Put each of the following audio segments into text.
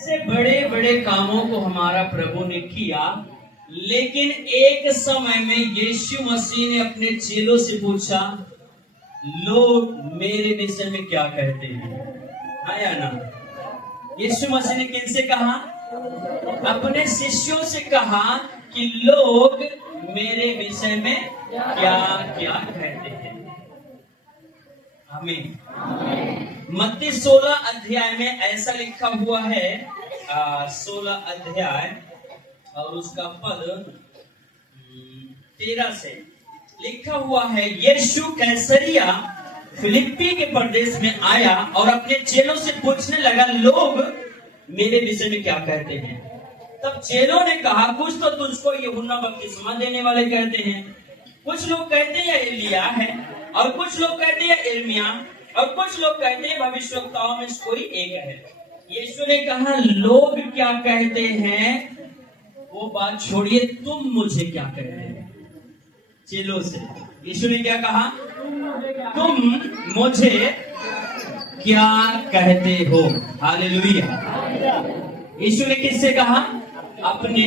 ऐसे बड़े बड़े कामों को हमारा प्रभु ने किया, लेकिन एक समय में यीशु मसीह ने अपने चेलों से पूछा, लोग मेरे विषय में क्या कहते हैं? आया ना? यीशु मसीह ने किनसे कहा? अपने शिष्यों से कहा कि लोग मेरे विषय में क्या क्या कहते हैं। आमीन। मत्ती 16 अध्याय में ऐसा लिखा हुआ है, 16 अध्याय और उसका पद 13 से लिखा हुआ है, यीशु कैसरिया फिलिप्पी के प्रदेश में आया और अपने चेलों से पूछने लगा, लोग मेरे विषय में क्या कहते हैं? तब चेलों ने कहा, कुछ तो तुझको यूहन्ना बपतिस्मा देने वाले कहते हैं, कुछ लोग कहते हैं एलिय्याह है, और कुछ लोग कहते हैं यिर्मयाह, और कुछ लोग कहते हैं भविष्यवक्ताओं में कोई एक है। यीशु ने कहा, लोग क्या कहते हैं वो बात छोड़िए, तुम मुझे क्या कहते हैं? चेलों से यीशु ने क्या कहा? तुम मुझे क्या कहते हो? हालेलुया। यीशु ने किससे कहा? अपने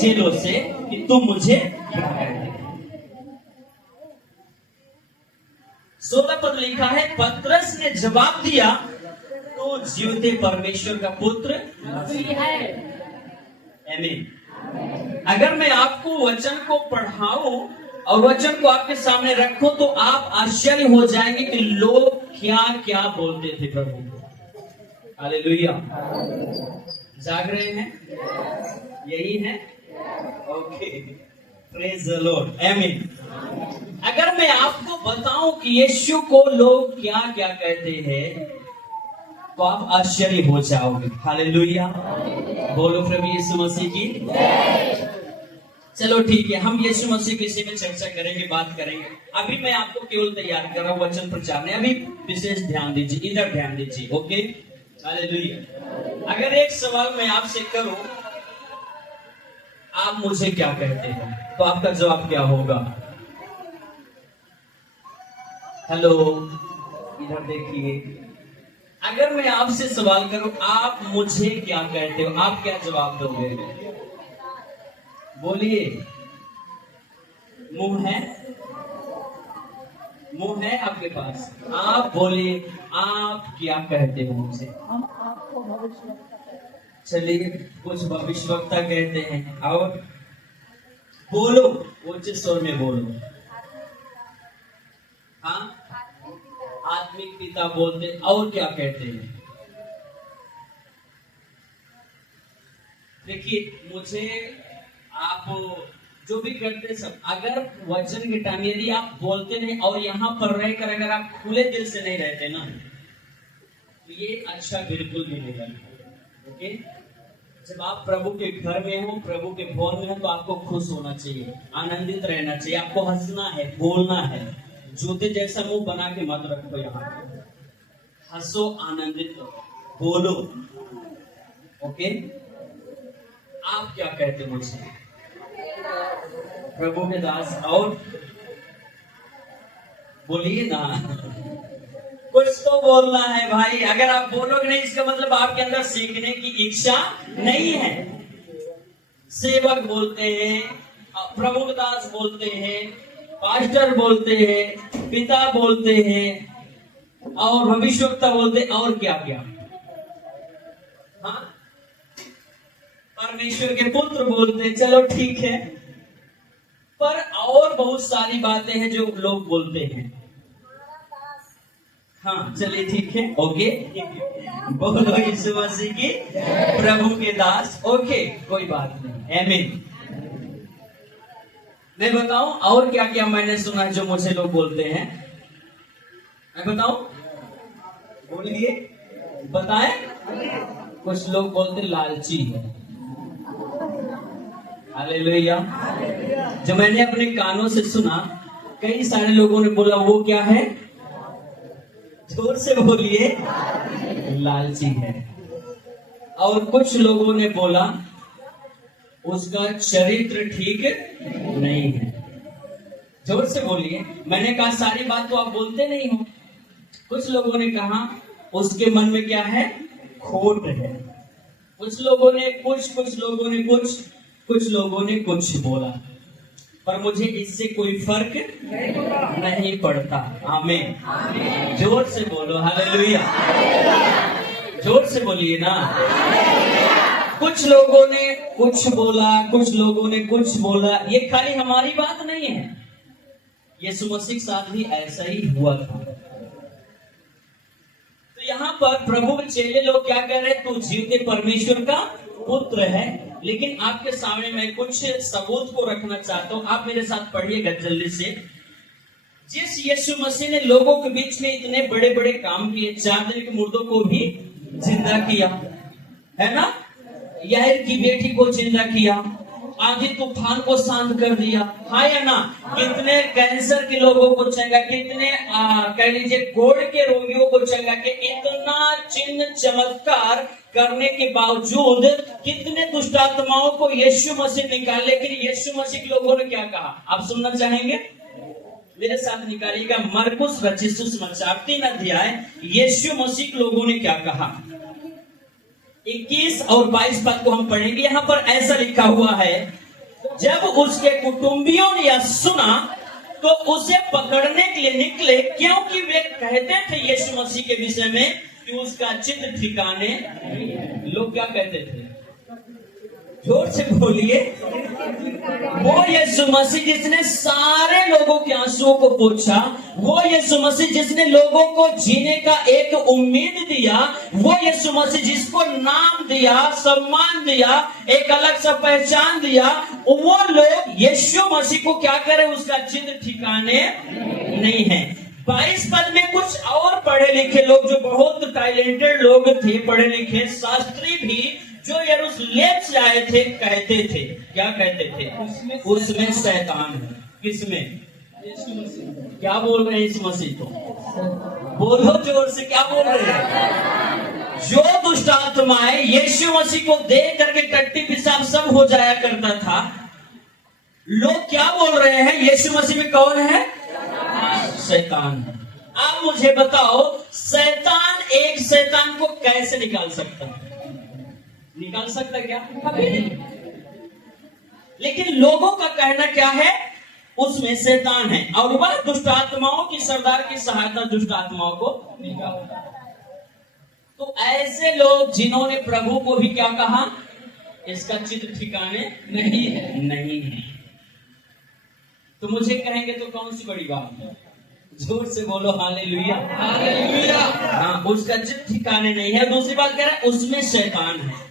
चेलों से कि तुम मुझे क्या कहते हो। 16 पद लिखा है, पतरस ने जवाब दिया, तो जीवते परमेश्वर का पुत्र है। आमीन। अगर मैं आपको वचन को पढ़ाऊं और वचन को आपके सामने रखूं तो आप आश्चर्य हो जाएंगे कि लोग क्या क्या बोलते थे प्रभु को। हालेलुया। जाग रहे हैं? यही है? Okay, praise the Lord. आमीन। अगर मैं आपको बताऊं कि यीशु को लोग क्या क्या कहते हैं तो आप आश्चर्य हो जाओगे। हालेलुया। बोलो प्रभु यीशु मसीह की। चलो ठीक है, हम यीशु मसीह के विषय में चर्चा करेंगे, बात करेंगे। अभी मैं आपको केवल तैयार कर रहा हूं वचन प्रचार में। अभी विशेष ध्यान दीजिए, इधर ध्यान दीजिए। Okay, hallelujah. अगर एक सवाल मैं आपसे करूं, आप मुझे क्या कहते हैं, तो आपका जवाब क्या होगा? हेलो, इधर देखिए। अगर मैं आपसे सवाल करूं, आप मुझे क्या कहते हो, आप क्या जवाब दोगे? बोलिए। मुंह है? मुंह है आपके पास? आप बोलिए, आप क्या कहते हो मुझे? हम आपको भविष्यवक्ता कहते हैं। चलिए, कुछ भविष्यवक्ता कहते हैं। और बोलो, ऊंचे स्वर में बोलो। हाँ, आत्मिक पिता बोलते। और क्या कहते हैं? देखिए, मुझे आप जो भी करते सब, अगर वचन के टाइम यदि आप बोलते नहीं और यहाँ पर रहकर अगर आप खुले दिल से नहीं रहते ना, तो ये अच्छा बिल्कुल भी नहीं लगता। ओके, जब आप प्रभु के घर में हो, प्रभु के भवन में हो, तो आपको खुश होना चाहिए, आनंदित रहना चाहिए, आपको हंसना है, बोलना है। जूते जैसा मुंह बना के मत रखो, यहाँ हंसो, आनंदित बोलो। ओके, आप क्या कहते मुझे? प्रभु के दास। और बोलिए ना, कुछ तो बोलना है भाई। अगर आप बोलोगे नहीं, इसका मतलब आपके अंदर सीखने की इच्छा नहीं है। सेवक बोलते हैं, प्रभु के दास बोलते हैं, पास्टर बोलते हैं, पिता बोलते हैं, और भविष्यवक्ता बोलते हैं, और क्या क्या। हाँ, परमेश्वर के पुत्र बोलते। चलो ठीक है, पर और बहुत सारी बातें हैं जो लोग बोलते हैं। हाँ, चलिए ठीक है। ओके, बोलो यीशु मसीह की, प्रभु के दास। ओके, कोई बात नहीं। आमीन। मैं बताऊं और क्या क्या मैंने सुना है जो मुझे लोग बोलते हैं? मैं बताऊं? बोलिए, बताएं। कुछ लोग बोलते लालची है। हालेलुया। जो मैंने अपने कानों से सुना, कई सारे लोगों ने बोला, वो क्या है? जोर से बोलिए, लालची है। और कुछ लोगों ने बोला, उसका चरित्र ठीक नहीं है। जोर से बोलिए। मैंने कहा सारी बात तो आप बोलते नहीं हो। कुछ लोगों ने कहा उसके मन में क्या है? खोट है। कुछ लोगों ने कुछ लोगों ने कुछ लोगों ने कुछ बोला, पर मुझे इससे कोई फर्क नहीं पड़ता। आमीन। जोर से बोलो हालेलुया। जोर से बोलिए ना। कुछ लोगों ने कुछ बोला, कुछ लोगों ने कुछ बोला, ये खाली हमारी बात नहीं है, यीशु मसीह के साथ भी ऐसा ही हुआ था। तो यहाँ पर प्रभु के चेले लोग क्या कह रहे हैं, तू जीवते परमेश्वर का पुत्र है। लेकिन आपके सामने मैं कुछ सबूत को रखना चाहता हूं, आप मेरे साथ पढ़िएगा जल्दी से। जिस यीशु मसीह ने लोगों के बीच में इतने बड़े बड़े काम किए, 4 दिन के मुर्दों को भी जिंदा किया, है ना, याहिर की बेटी को जिंदा किया, आंधी तूफान को शांत कर दिया, हाँ या ना, कितने कैंसर के लोगों को चंगा, कितने कह लीजिए कोढ़ के रोगियों को चंगा के, इतना चिन्ह चमत्कार करने के बावजूद कितने दुष्ट आत्माओं को यीशु मसीह निकाले। लेकिन यीशु मसीह के लोगों ने क्या कहा, आप सुनना चाहेंगे? मेरे साथ निकालिएगा मरकुस रचित सुसमाचार 3 अध्याय, यीशु मसीह के लोगों ने क्या कहा। 21 और 22 पद को हम पढ़ेंगे। यहाँ पर ऐसा लिखा हुआ है, जब उसके कुटुंबियों ने यह सुना तो उसे पकड़ने के लिए निकले, क्योंकि वे कहते थे यीशु मसीह के विषय में कि उसका चित्त ठिकाने। लोग क्या कहते थे? जोर से बोलिए। वो यीशु मसीह जिसने सारे लोगों के आंसुओं को पोंछा, वो यीशु मसीह जिसने लोगों को जीने का एक उम्मीद दिया, वो यीशु मसीह जिसको नाम दिया, सम्मान दिया, एक अलग सा पहचान दिया, वो लोग यीशु मसीह को क्या करे, उसका चित्त ठिकाने नहीं है। 22 पद में कुछ और पढ़े लिखे लोग, जो बहुत टैलेंटेड लोग थे, पढ़े लिखे शास्त्री भी, जो यरूशलेम से आए थे, कहते थे, क्या कहते थे? उसमें शैतान है। किसमें? क्या बोल रहे हैं इस मसीह को? बोलो जोर से, क्या बोल रहे हैं? जो दुष्ट आत्माएं यीशु मसीह को देख करके टट्टी पेशाब सब हो जाया करता था, लोग क्या बोल रहे हैं, यीशु मसीह में कौन है? शैतान है। आप मुझे बताओ, शैतान एक शैतान को कैसे निकाल सकता है? निकाल सकता क्या? कभी नहीं। लेकिन लोगों का कहना क्या है, उसमें शैतान है और वह दुष्ट आत्माओं की सरदार की सहायता दुष्ट आत्माओं को निकालता है। तो ऐसे लोग जिन्होंने प्रभु को भी क्या कहा, इसका चित्त ठिकाने नहीं है, तो मुझे कहेंगे तो कौन सी बड़ी बात है? जोर से बोलो हालेलुया। हालेलुया। हाँ, उसका चित्त ठिकाने नहीं है। दूसरी बात कह रहा है, उसमें शैतान है।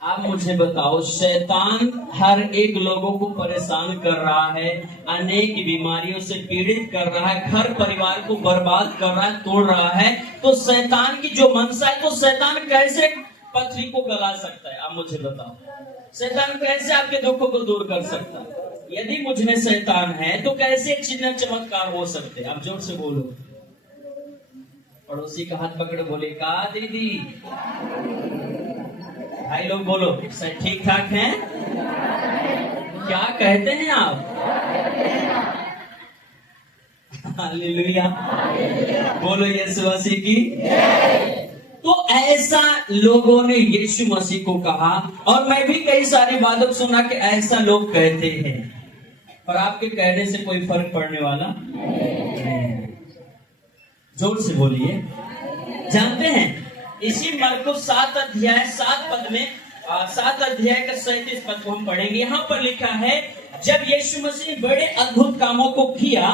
आप मुझे बताओ, शैतान हर एक लोगों को परेशान कर रहा है, अनेक बीमारियों से पीड़ित कर रहा है, घर परिवार को बर्बाद कर रहा है, तोड़ रहा है। तो शैतान की जो मनसा है, तो शैतान कैसे पथरी को गला सकता है? आप मुझे बताओ, शैतान कैसे आपके दुखों को दूर कर सकता है? यदि मुझ में शैतान है तो कैसे चिन्ह चमत्कार हो सकते? आप जोर से बोलो। पड़ोसी का हाथ पकड़ बोले, का दीदी? भाई लोग बोलो, सब ठीक ठाक हैं? क्या कहते हैं आप? हालेलुया। बोलो यीशु मसीह की। तो ऐसा लोगों ने यीशु मसीह को कहा, और मैं भी कई सारे वादक सुना कि ऐसा लोग कहते हैं, पर आपके कहने से कोई फर्क पड़ने वाला नहीं। जोर से बोलिए। जानते हैं, इसी मरकुस 7 अध्याय 7 पद में 7 अध्याय का 37 पद को हम पढ़ेंगे। यहाँ पर लिखा है, जब यीशु मसीह ने बड़े अद्भुत कामों को किया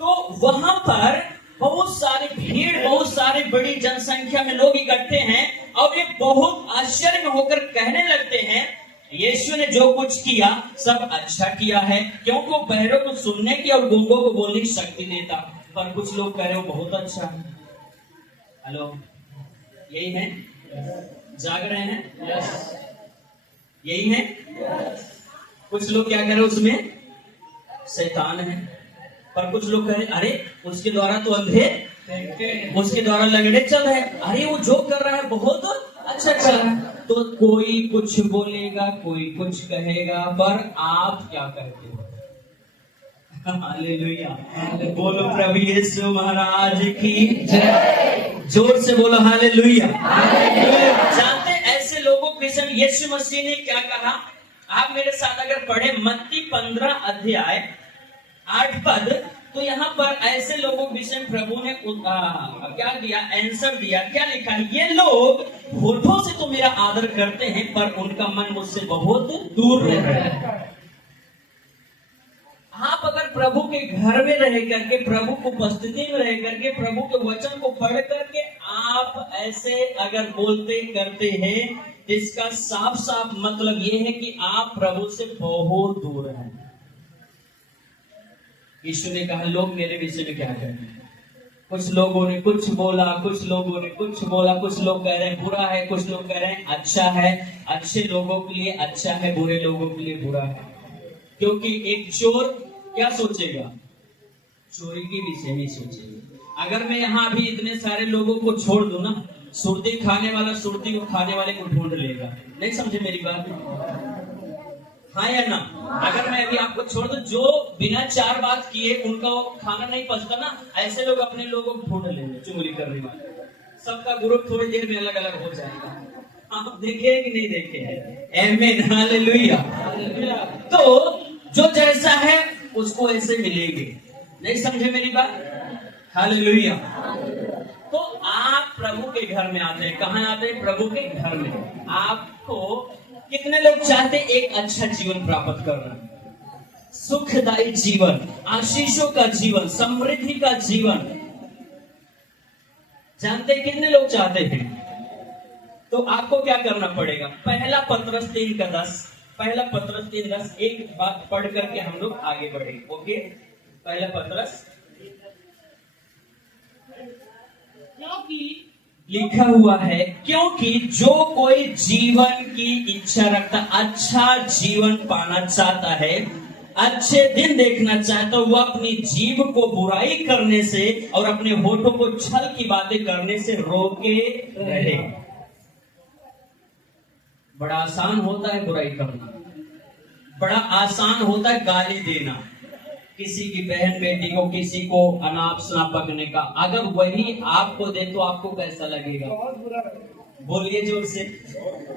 तो वहां पर बहुत सारी भीड़, बहुत सारी बड़ी जनसंख्या में लोग इकट्ठे हैं, और ये बहुत आश्चर्य में होकर कहने लगते हैं, यीशु ने जो कुछ किया सब अच्छा किया है, क्योंकि वो बहरों को सुनने की और गूंगों को बोलने की शक्ति देता। पर कुछ लोग कह रहे हो बहुत अच्छा है। हेलो, यही है? जाग रहे हैं? यही है? कुछ लोग क्या कह रहे हैं, उसमें शैतान है। पर कुछ लोग कह रहे, अरे उसके द्वारा तो अंधे, उसके द्वारा लंगड़े चल रहे हैं, अरे वो जो कर रहा है बहुत अच्छा चल रहा है। तो कोई कुछ बोलेगा, कोई कुछ कहेगा, पर आप क्या कहते हो? हालेलुया। बोलो प्रभु यीशु महाराज की जय। जोर से बोलो हालेलुया। जानते रिएक्शन, यीशु मसीह ने क्या कहा? आप मेरे साथ अगर पढ़े मत्ती 15 अध्याय 8 पद, तो यहाँ पर ऐसे लोगों के विषय में प्रभु ने क्या दिया, आंसर दिया। क्या लिखा है? ये लोग होठों से तो मेरा आदर करते हैं, पर उनका मन मुझसे बहुत दूर रह रहा है। आप अगर प्रभु के घर में रह करके, प्रभु को उपस्थिति में रह करके, प्रभु के वचन को पढ़ करके आप ऐसे अगर बोलते करते हैं, इसका साफ साफ मतलब ये है कि आप प्रभु से बहुत दूर हैं। यीशु ने कहा लोग मेरे विषय में क्या करें? कुछ लोगों ने कुछ बोला, कुछ लोगों ने कुछ बोला, कुछ लोग कह रहे हैं बुरा है, कुछ लोग कह रहे हैं अच्छा है। अच्छे लोगों के लिए अच्छा है, बुरे लोगों के लिए बुरा है। क्योंकि एक चोर क्या सोचेगा? चोरी के विषय में सोचेगा। अगर मैं यहाँ अभी इतने सारे लोगों को छोड़ दूं ना, सुर्ती खाने वाला सुर्ती को खाने वाले को ढूंढ लेगा। नहीं समझे मेरी बात? हाँ या ना? अगर मैं अभी आपको छोड़ दूं, जो बिना चार बात किए उनका खाना नहीं पचता ना, ऐसे लोग अपने लोगों को ढूंढ लेंगे चुगली करने वाले। सबका ग्रुप थोड़ी देर में अलग अलग हो जाएगा। आप देखे कि नहीं देखे? आमीन, हालेलुया। तो जो जैसा है उसको ऐसे मिलेंगे। नहीं समझे मेरी बात? हालेलुया। तो आप प्रभु के घर में आते हैं। कहाँ आते हैं? प्रभु के घर में। आपको कितने लोग चाहते एक अच्छा जीवन प्राप्त करना, सुखदायी जीवन, आशीषों का जीवन, समृद्धि का जीवन? जानते हैं कितने लोग चाहते हैं? तो आपको क्या करना पड़ेगा? पहला पत्रस 3:10, पहला पत्रस 3:10 एक बात पढ़ करके हम लोग आगे बढ़े। ओके, पहला पत्रस लिखा हुआ है, क्योंकि जो कोई जीवन की इच्छा रखता, अच्छा जीवन पाना चाहता है, अच्छे दिन देखना चाहता, वो अपनी जीभ को बुराई करने से और अपने होठों को छल की बातें करने से रोके रहे। बड़ा आसान होता है बुराई करना, बड़ा आसान होता है गाली देना, किसी की बहन बेटी को, किसी को अनाप शनाप पकड़ने का। अगर वही आपको दे तो आपको कैसा लगेगा? बोलिए जोर से,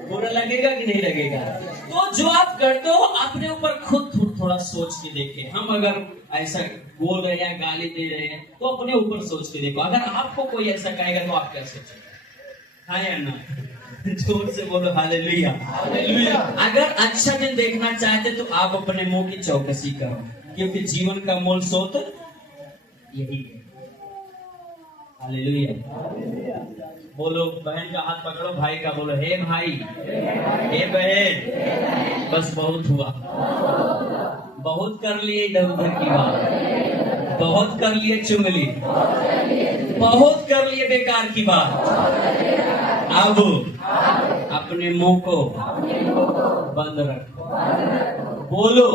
बुरा लगेगा कि नहीं लगेगा? तो जो आप करते हो अपने ऊपर खुद थोड़ा सोच के देखें। हम अगर ऐसा बोल रहे हैं, गाली दे रहे हैं, तो अपने ऊपर सोच के देखो। अगर आपको कोई ऐसा कहेगा तो आप क्या सोचेंगे? हाँ या ना? जोर से बोलो हालेलुया। अगर अच्छा दिन देखना चाहते तो आप अपने मुंह की चौकसी करो, क्योंकि जीवन का मूल स्रोत यही है। हालेलुया। बोलो, बहन का हाथ पकड़ो, भाई का बोलो हे भाई, हे बहन, बस बहुत हुआ, बहुत कर लिए इधर उधर की बात, बहुत कर लिए चुगली, बहुत कर लिए बेकार की बात। अब अपने मुंह को बंद रखो, बोलो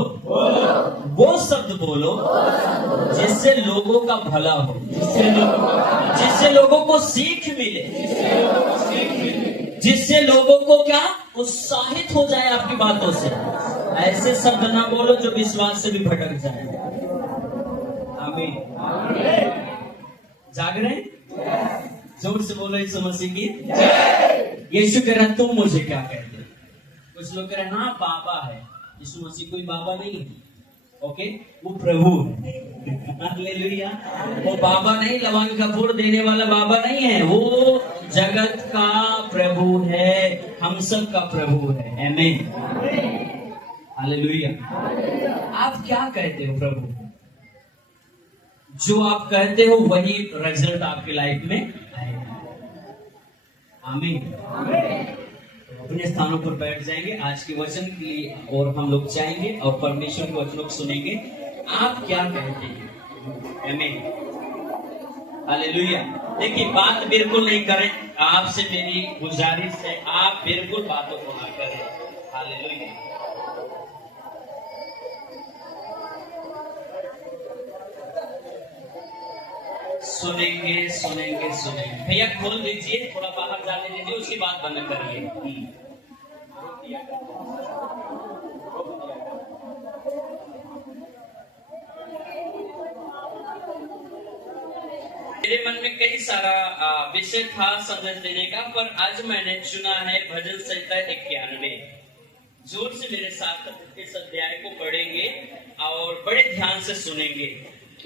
वो शब्द बोलो जिससे लोगों का भला हो, जिससे लोगों को सीख मिले, जिससे लोगों को क्या उत्साहित हो जाए आपकी बातों से। ऐसे शब्द ना बोलो जो विश्वास से भी भटक जाए। आमीन। जाग रहे हैं? जोर से बोलो यीशु मसीह की जय। यीशु कह रहा तुम मुझे क्या कहते? कुछ लोग कह रहे हाँ बाबा है। यीशु मसीह कोई बाबा नहीं है, ओके, वो प्रभु है। हालेलुया। वो बाबा नहीं, लवंग कपूर देने वाला बाबा नहीं है, वो जगत का प्रभु है, हम सब का प्रभु है। आमीन, हालेलुया। आप क्या कहते हो प्रभु? जो आप कहते हो वही रिजल्ट आपकी लाइफ में आएगा। आमीन। अपने स्थानों पर बैठ जाएंगे आज के वचन के लिए, और हम लोग चाहेंगे और परमेश्वर के वचनों को सुनेंगे। आप क्या कहते हैं? आमीन, हालेलुया। देखिए, बात बिल्कुल नहीं करें, आपसे मेरी गुजारिश है, आप बिल्कुल बातों को ना करें। हालेलुया। सुनेंगे सुनेंगे सुनेंगे। भैया खोल दीजिए, थोड़ा बाहर जाने दीजिए, उसके बाद बंद करिए। मेरे मन में कई सारा विषय था संदेश देने का, पर आज मैंने चुना है भजन संहिता 91। जोर से मेरे साथ इस अध्याय को पढ़ेंगे और बड़े ध्यान से सुनेंगे।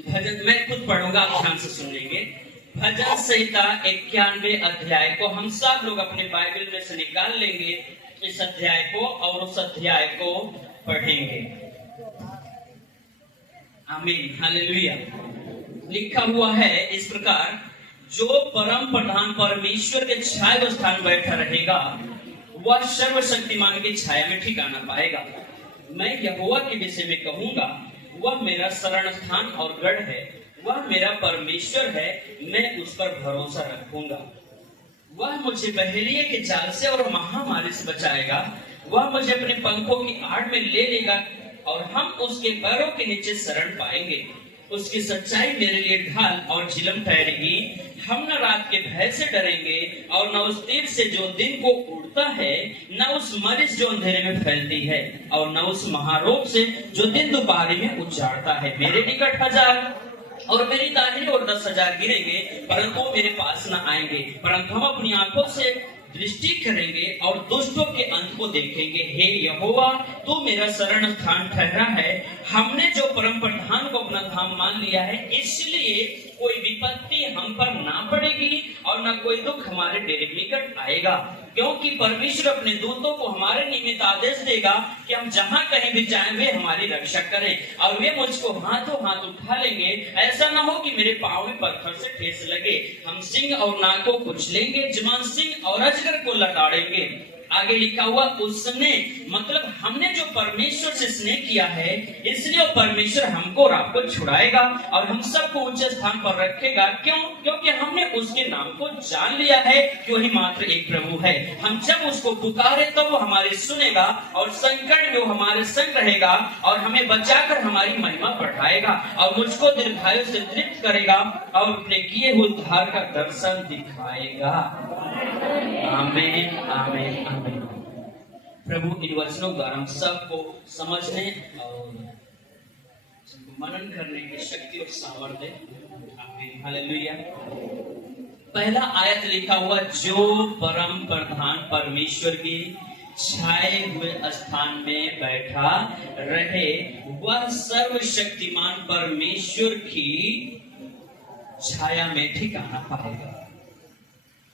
भजन मैं खुद पढ़ूंगा, आप ध्यान से सुनेंगे। भजन संहिता 91 अध्याय को हम सब लोग अपने बाइबल में से निकाल लेंगे इस अध्याय को और उस अध्याय को पढ़ेंगे। आमीन, हालेलुया। लिखा हुआ है इस प्रकार, जो परम प्रधान परमेश्वर के छाया स्थान बैठा रहेगा वह सर्वशक्तिमान की छाया में ठिकाना पाएगा। मैं यहोवा के विषय में कहूंगा, वह मेरा शरण स्थान और गढ़ है, वह मेरा परमेश्वर है, मैं उस पर भरोसा रखूंगा। वह मुझे बहेलिये के जाल से और महामारी से बचाएगा, वह मुझे अपने पंखों की आड़ में ले लेगा और हम उसके पैरों के नीचे शरण पाएंगे। उसकी सच्चाई मेरे लिए ढाल और झिलम ठहरेगी। हम न रात के भय से डरेंगे और न उस तीर से जो दिन को उड़ता है, न उस मरीज जो अंधेरे में फैलती है, और न उस महारोग से जो दिन दोपहर में उजाड़ता है। मेरे निकट 1000 और मेरी दाहिनी ओर 10,000 गिरेंगे, परंतु वो मेरे पास न आएंगे। परंतु हम अपनी आंखों से दृष्टि करेंगे और दुष्टों के अंत को देखेंगे। हे यहोवा, तू मेरा शरण स्थान ठहरा है। हमने जो परम प्रधान को अपना धाम मान लिया है, इसलिए कोई विपत्ति हम पर ना पड़ेगी और न कोई दुख हमारे डेरे निकट आएगा। क्योंकि परमेश्वर अपने दूतों को हमारे निमित्त आदेश देगा कि हम जहाँ कहीं भी जाएं वे हमारी रक्षा करें, और वे मुझको हाथों हाथ उठा लेंगे। ऐसा न हो कि मेरे पाँव में पत्थर से ठेस लगे। हम सिंह और नाग को कुचलेंगे, जवान सिंह और अजगर को लताड़ेंगे। आगे लिखा हुआ, उसने मतलब हमने जो परमेश्वर से स्नेह किया है, इसलिए परमेश्वर हमको और आपको छुड़ाएगा और हम सबको ऊंचे स्थान पर रखेगा। क्यों? क्योंकि हमने उसके नाम को जान लिया है कि वही मात्र एक प्रभु है। हम जब उसको पुकारे तो वो हमारी सुनेगा और संकट में वो हमारे संग रहेगा और हमें बचाकर हमारी महिमा बढ़ाएगा और मुझको दीर्घायु से तृप्त करेगा और अपने किए हुए उद्धार का दर्शन दिखाएगा। आमीन, आमीन, आमीन। प्रभु इन वचनों द्वारा हम सबको समझने और मनन करने की शक्ति और सामर्थ्य। आमीन, हालेलुया। पहला आयत लिखा हुआ, जो परम प्रधान परमेश्वर की छाए हुए स्थान में बैठा रहे, वह सर्वशक्तिमान परमेश्वर की छाया में ठिकाना पाएगा।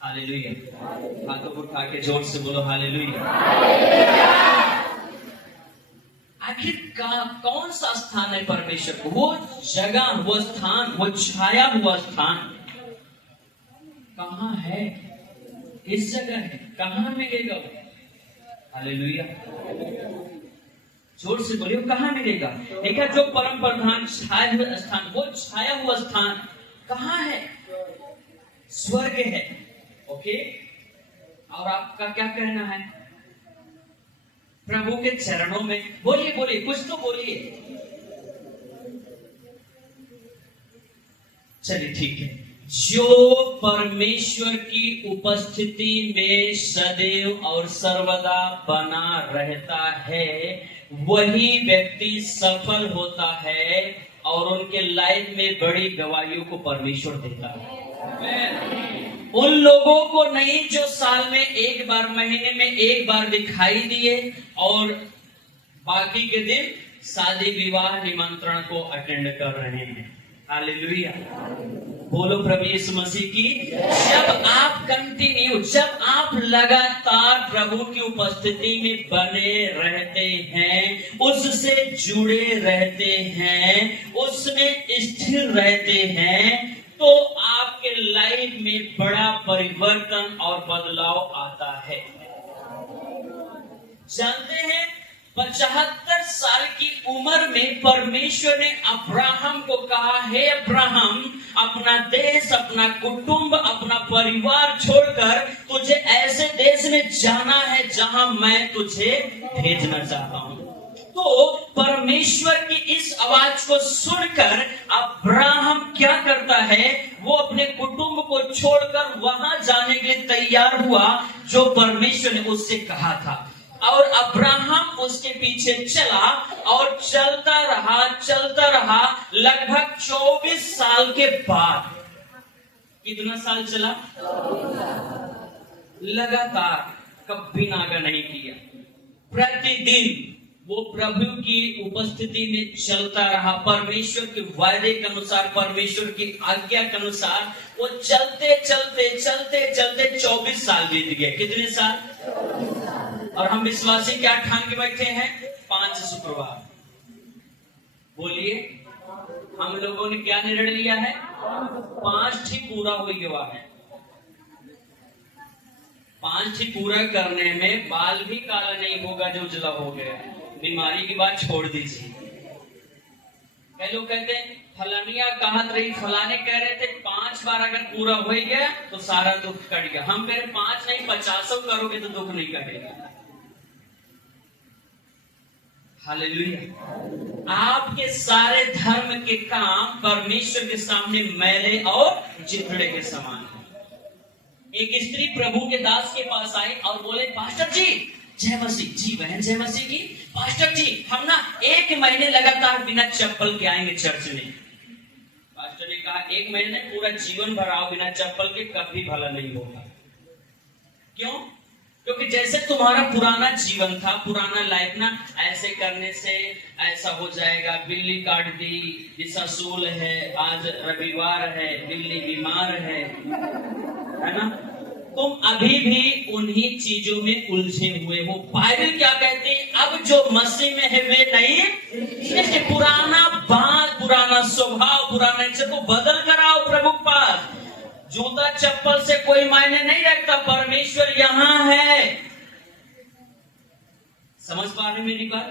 हालेलुया। हाथों को उठा के जोर से बोलो हालेलुया। आखिर कौन सा स्थान है परमेश्वर को? वो जगह, वो स्थान, वो छाया हुआ स्थान कहाँ है? किस जगह है? कहाँ मिलेगा वो? हालेलुया। जोर से बोलिए, कहाँ मिलेगा? देखा, जो परम प्रधान छाया हुआ स्थान, वो छाया हुआ स्थान कहाँ है? स्वर्ग है। ओके, और आपका क्या कहना है? प्रभु के चरणों में। बोलिए बोलिए, कुछ तो बोलिए। चलिए ठीक है। जो परमेश्वर की उपस्थिति में सदैव और सर्वदा बना रहता है, वही व्यक्ति सफल होता है और उनके लाइफ में बड़ी गवाहियों को परमेश्वर देता है। उन लोगों को नहीं जो साल में एक बार, महीने में एक बार दिखाई दिए और बाकी के दिन शादी विवाह निमंत्रण को अटेंड कर रहे हैं। हालेलुया। बोलो प्रभु यीशु मसीह की। जब आप कंटिन्यू, जब आप लगातार प्रभु की उपस्थिति में बने रहते हैं, उससे जुड़े रहते हैं, उसमें स्थिर रहते हैं, तो आपके लाइफ में बड़ा परिवर्तन और बदलाव आता है। जानते हैं, 75 साल की उम्र में परमेश्वर ने अब्राहम को कहा, हे अब्राहम, अपना देश, अपना कुटुंब, अपना परिवार छोड़कर तुझे ऐसे देश में जाना है जहां मैं तुझे भेजना चाहता हूं। तो परमेश्वर की इस आवाज को सुनकर अब्राहम क्या करता है? वो अपने कुटुंब को छोड़कर वहां जाने के लिए तैयार हुआ जो परमेश्वर ने उससे कहा था, और अब्राहम उसके पीछे चला और चलता रहा। लगभग 24 साल के बाद, कितना साल चला? लगातार कभी नागा नहीं किया। प्रतिदिन वो प्रभु की उपस्थिति में चलता रहा, परमेश्वर के वायदे के अनुसार, परमेश्वर की आज्ञा के अनुसार वो चलते चलते चलते चलते 24 साल बीत गए। कितने साल? और हम विश्वासी क्या ठान के बैठे हैं? 5 शुक्रवार। बोलिए, हम लोगों ने क्या निर्णय लिया है? 5 ही पूरा हो गया है। 5 ही पूरा करने में बाल भी काला नहीं होगा जो उजला हो गया है। बीमारी की बात छोड़ दीजिए। कई लोग कहते हैं फलानिया कहत रही, फलाने कह रहे थे 5 बार अगर पूरा हो गया तो सारा दुख कट गया। हम कह रहे 5 नहीं 50 करोगे तो दुख नहीं कटेगा। हालेलुया। आपके सारे धर्म के काम परमेश्वर के सामने मैले और चितड़े के समान है। एक स्त्री प्रभु के दास के पास आई और बोले, पास्टर जी जय मसीह। जी बहन जय मसीह की। पास्टर जी हम ना 1 महीने लगातार बिना चप्पल के आएंगे चर्च में। पास्टर ने कहा 1 महीने पूरा जीवन भर आओ बिना चप्पल के, कभी भला नहीं होगा। क्यों? क्योंकि जैसे तुम्हारा पुराना जीवन था, पुराना लाइफ ना, ऐसे करने से ऐसा हो जाएगा, बिल्ली काट दी, दिशाशूल है, आज रविवार है, बिल्ली बीमार है ना? तुम अभी भी उन्हीं चीजों में उलझे हुए हो। बाइबल क्या कहते हैं? अब जो मसीह में है वे नहीं, पुराना बात, पुराना स्वभाव, पुराना इच्छा को बदल कर आओ प्रभु के पास। जूता चप्पल से कोई मायने नहीं रखता, परमेश्वर यहाँ है। समझ पा रहे मेरी बात?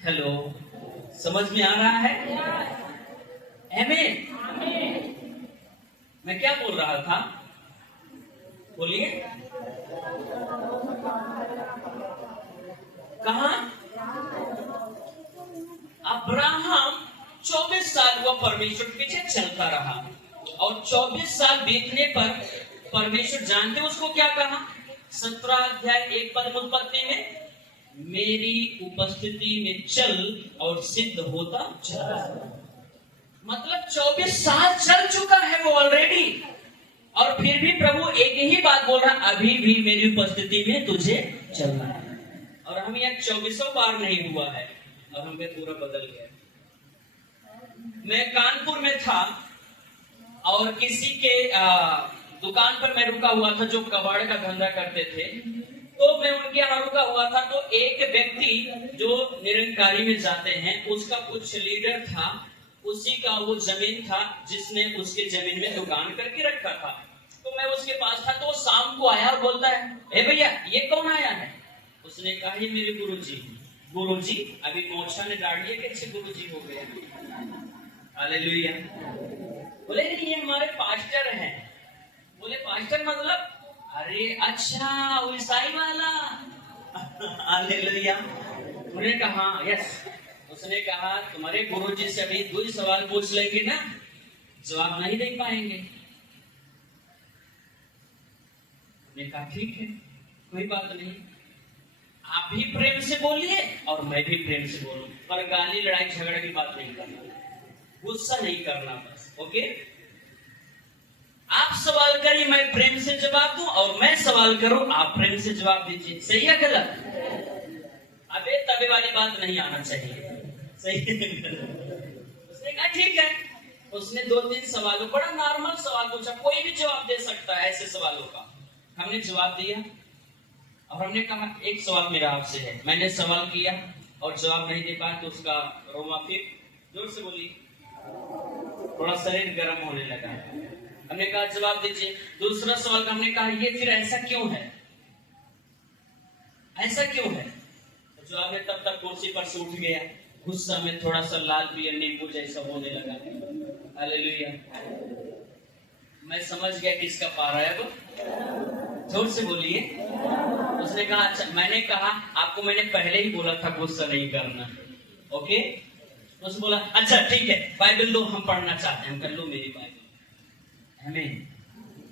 हेलो, समझ में आ रहा है? आमीन। मैं क्या बोल रहा था? बोलिए। कहा? अब्राहम 24 साल वो परमेश्वर के पीछे चलता रहा और 24 साल बीतने पर परमेश्वर जानते उसको क्या कहा? 17 अध्याय 1 पद उत्पत्ति में, मेरी उपस्थिति में चल और सिद्ध होता चला। मतलब 24 साल चल चुका है वो ऑलरेडी, और फिर भी प्रभु एक ही बात बोल रहा, अभी भी मेरी उपस्थिति में तुझे चलना है। और हम यहाँ 24 बार नहीं हुआ है और हमें पूरा बदल गया। मैं कानपुर में था और किसी के दुकान पर मैं रुका हुआ था जो कबाड़ का धंधा करते थे। तो मैं उनके यहाँ रुका हुआ था, तो एक व्यक्ति जो निरंकारी में जाते हैं उसका कुछ लीडर था, उसी का वो जमीन था जिसने उसके जमीन में दुकान करके रखा था। तो मैं उसके पास था, तो शाम को आया और बोलता है, ए भैया ये कौन आया है? उसने कहा ये मेरे गुरुजी। गुरुजी अभी मोक्षा ने दाढ़ी के अच्छे गुरुजी हो गए। हालेलुया। बोले नहीं ये हमारे पास्टर हैं। बोले पास्टर मतलब? अरे अच्छा वो ईसाई वाला। हालेलुया। उन्होंने कहा यस। उसने कहा तुम्हारे गुरुजी से अभी 2 सवाल पूछ लेंगे ना, जवाब नहीं दे पाएंगे। मैंने कहा ठीक है कोई बात नहीं, आप भी प्रेम से बोलिए और मैं भी प्रेम से बोलूं, पर गाली लड़ाई झगड़ा की बात नहीं करना, गुस्सा नहीं करना बस। ओके? आप सवाल करिए मैं प्रेम से जवाब दूं और मैं सवाल करूं आप प्रेम से जवाब दीजिए। सही है गलत? अबे तबे वाली बात नहीं आना चाहिए। सही है? उसने कहा ठीक है। उसने 2-3 सवालों, बड़ा नॉर्मल सवाल पूछा, कोई भी जवाब दे सकता है ऐसे सवालों का। हमने जवाब दिया और हमने कहा एक सवाल मेरा आपसे है। मैंने सवाल किया और जवाब नहीं दे पाया तो उसका रोमा फिर जोर से बोली, थोड़ा शरीर गर्म होने लगा। हमने कहा जवाब दीजिए। दूसरा सवाल का हमने कहा ये फिर ऐसा क्यों है, ऐसा क्यों है? तो जवाब में तब तक कुर्सी पर से उठ गया, गुस्सा में थोड़ा सा लाल पियर नींबू जैसा होने लगा। हालेलुया। मैं समझ गया किसका पारा है वो। जोर से बोलिए। उसने कहा अच्छा, मैंने कहा आपको मैंने पहले ही बोला था गुस्सा नहीं करना। ओके? उसने बोला अच्छा ठीक है, बाइबल लो हम पढ़ना चाहते हैं। हम कर लो मेरी बाइबल। हमें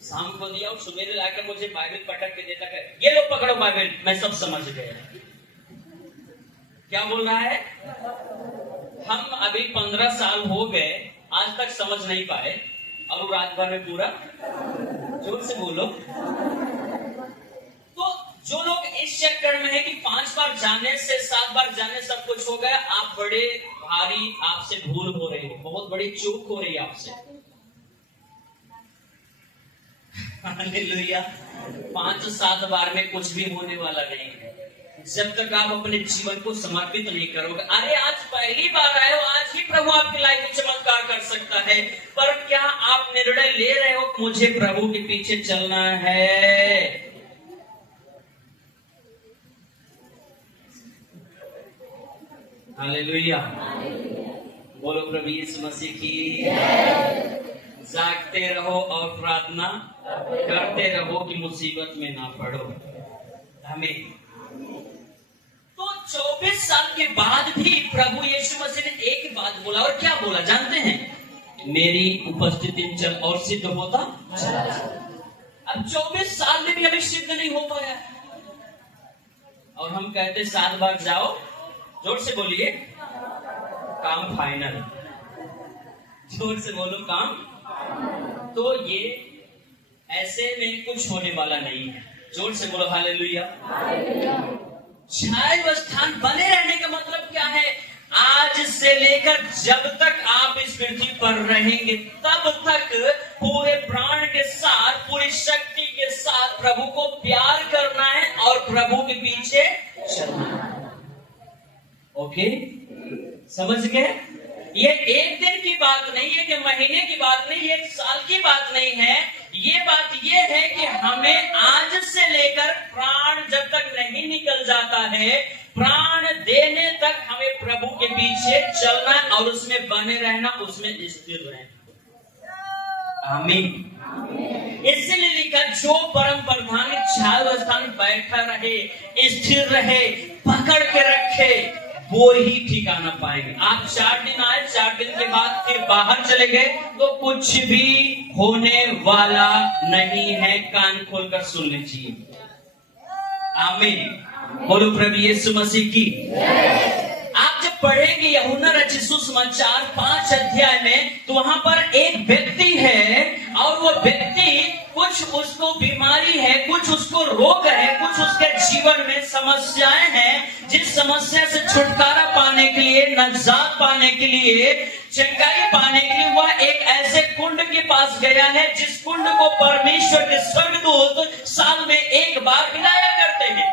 शाम को दिया और सुबह लाकर मुझे बाइबल पटक के देता है, ये लो पकड़ो बाइबल। मैं सब समझ गया क्या बोल रहा है। हम अभी 15 साल हो गए, आज तक समझ नहीं पाए और वो रात भर में पूरा। जोर से बोलो। तो जो लोग इस चक्कर में है कि 5 बार जाने से 7 बार जाने सब कुछ हो गया, आप बड़े भारी, आपसे भूल हो रही है, बहुत बड़ी चूक हो रही है आपसे। हालेलुया। 5-7 बार में कुछ भी होने वाला नहीं है जब तक आप अपने जीवन को समर्पित नहीं करोगे। अरे आज पहली बार आए हो, आज ही प्रभु आपकी लाइफ में चमत्कार कर सकता है, पर क्या आप निर्णय ले रहे हो कि मुझे प्रभु के पीछे चलना है? हालेलुया। बोलो प्रभु यीशु मसीह की। जागते रहो और प्रार्थना करते रहो कि मुसीबत में ना पड़ो। हमें तो 24 साल के बाद भी प्रभु यीशु मसीह ने एक बात बोला, और क्या बोला जानते हैं? मेरी उपस्थिति में चल और सिद्ध होता चला। अब 24 साल में भी अभी सिद्ध नहीं हो पाया, और हम कहते 7 बार जाओ, जोर से बोलिए, काम फाइनल। जोर से बोलो, काम। तो ये ऐसे में कुछ होने वाला नहीं है। जोर से बोलो हालेलुया। छाया हुआ स्थान बने रहने का मतलब क्या है? आज से लेकर जब तक आप इस पृथ्वी पर रहेंगे तब तक पूरे प्राण के साथ, पूरी शक्ति के साथ प्रभु को प्यार करना है और प्रभु के पीछे चलना है। ओके, समझ गए? ये एक दिन की बात नहीं है, कि महीने की बात नहीं, एक साल की बात नहीं है। ये बात ये है कि हमें आज से लेकर प्राण जब तक नहीं निकल जाता है, प्राण देने तक हमें प्रभु के पीछे चलना और उसमें बने रहना, उसमें स्थिर रहना। आमीन। इसलिए लिखा, जो परम प्रधान छाया स्थान बैठा रहे, स्थिर रहे, पकड़ के रखे, वो ही ठिकाना पाएंगे। आप 4 दिन आए, 4 दिन के बाद फिर बाहर चले गए तो कुछ भी होने वाला नहीं है। कान खोलकर सुन लीजिए। आमीन। बोलो प्रभु यीशु मसीह की। आप जब पढ़ेंगे यूहन्ना रचित सुसमाचार 5 अध्याय में, तो वहां पर एक व्यक्ति है, और वो व्यक्ति कुछ उसको बीमारी है, कुछ उसको रोग है, कुछ उसके जीवन में समस्याएं हैं। जिस समस्या से छुटकारा पाने के लिए, नजात पाने के लिए, चंगाई पाने के लिए वह एक ऐसे कुंड के पास गया है जिस कुंड को परमेश्वर के स्वर्गदूत साल में एक बार हिलाया करते हैं।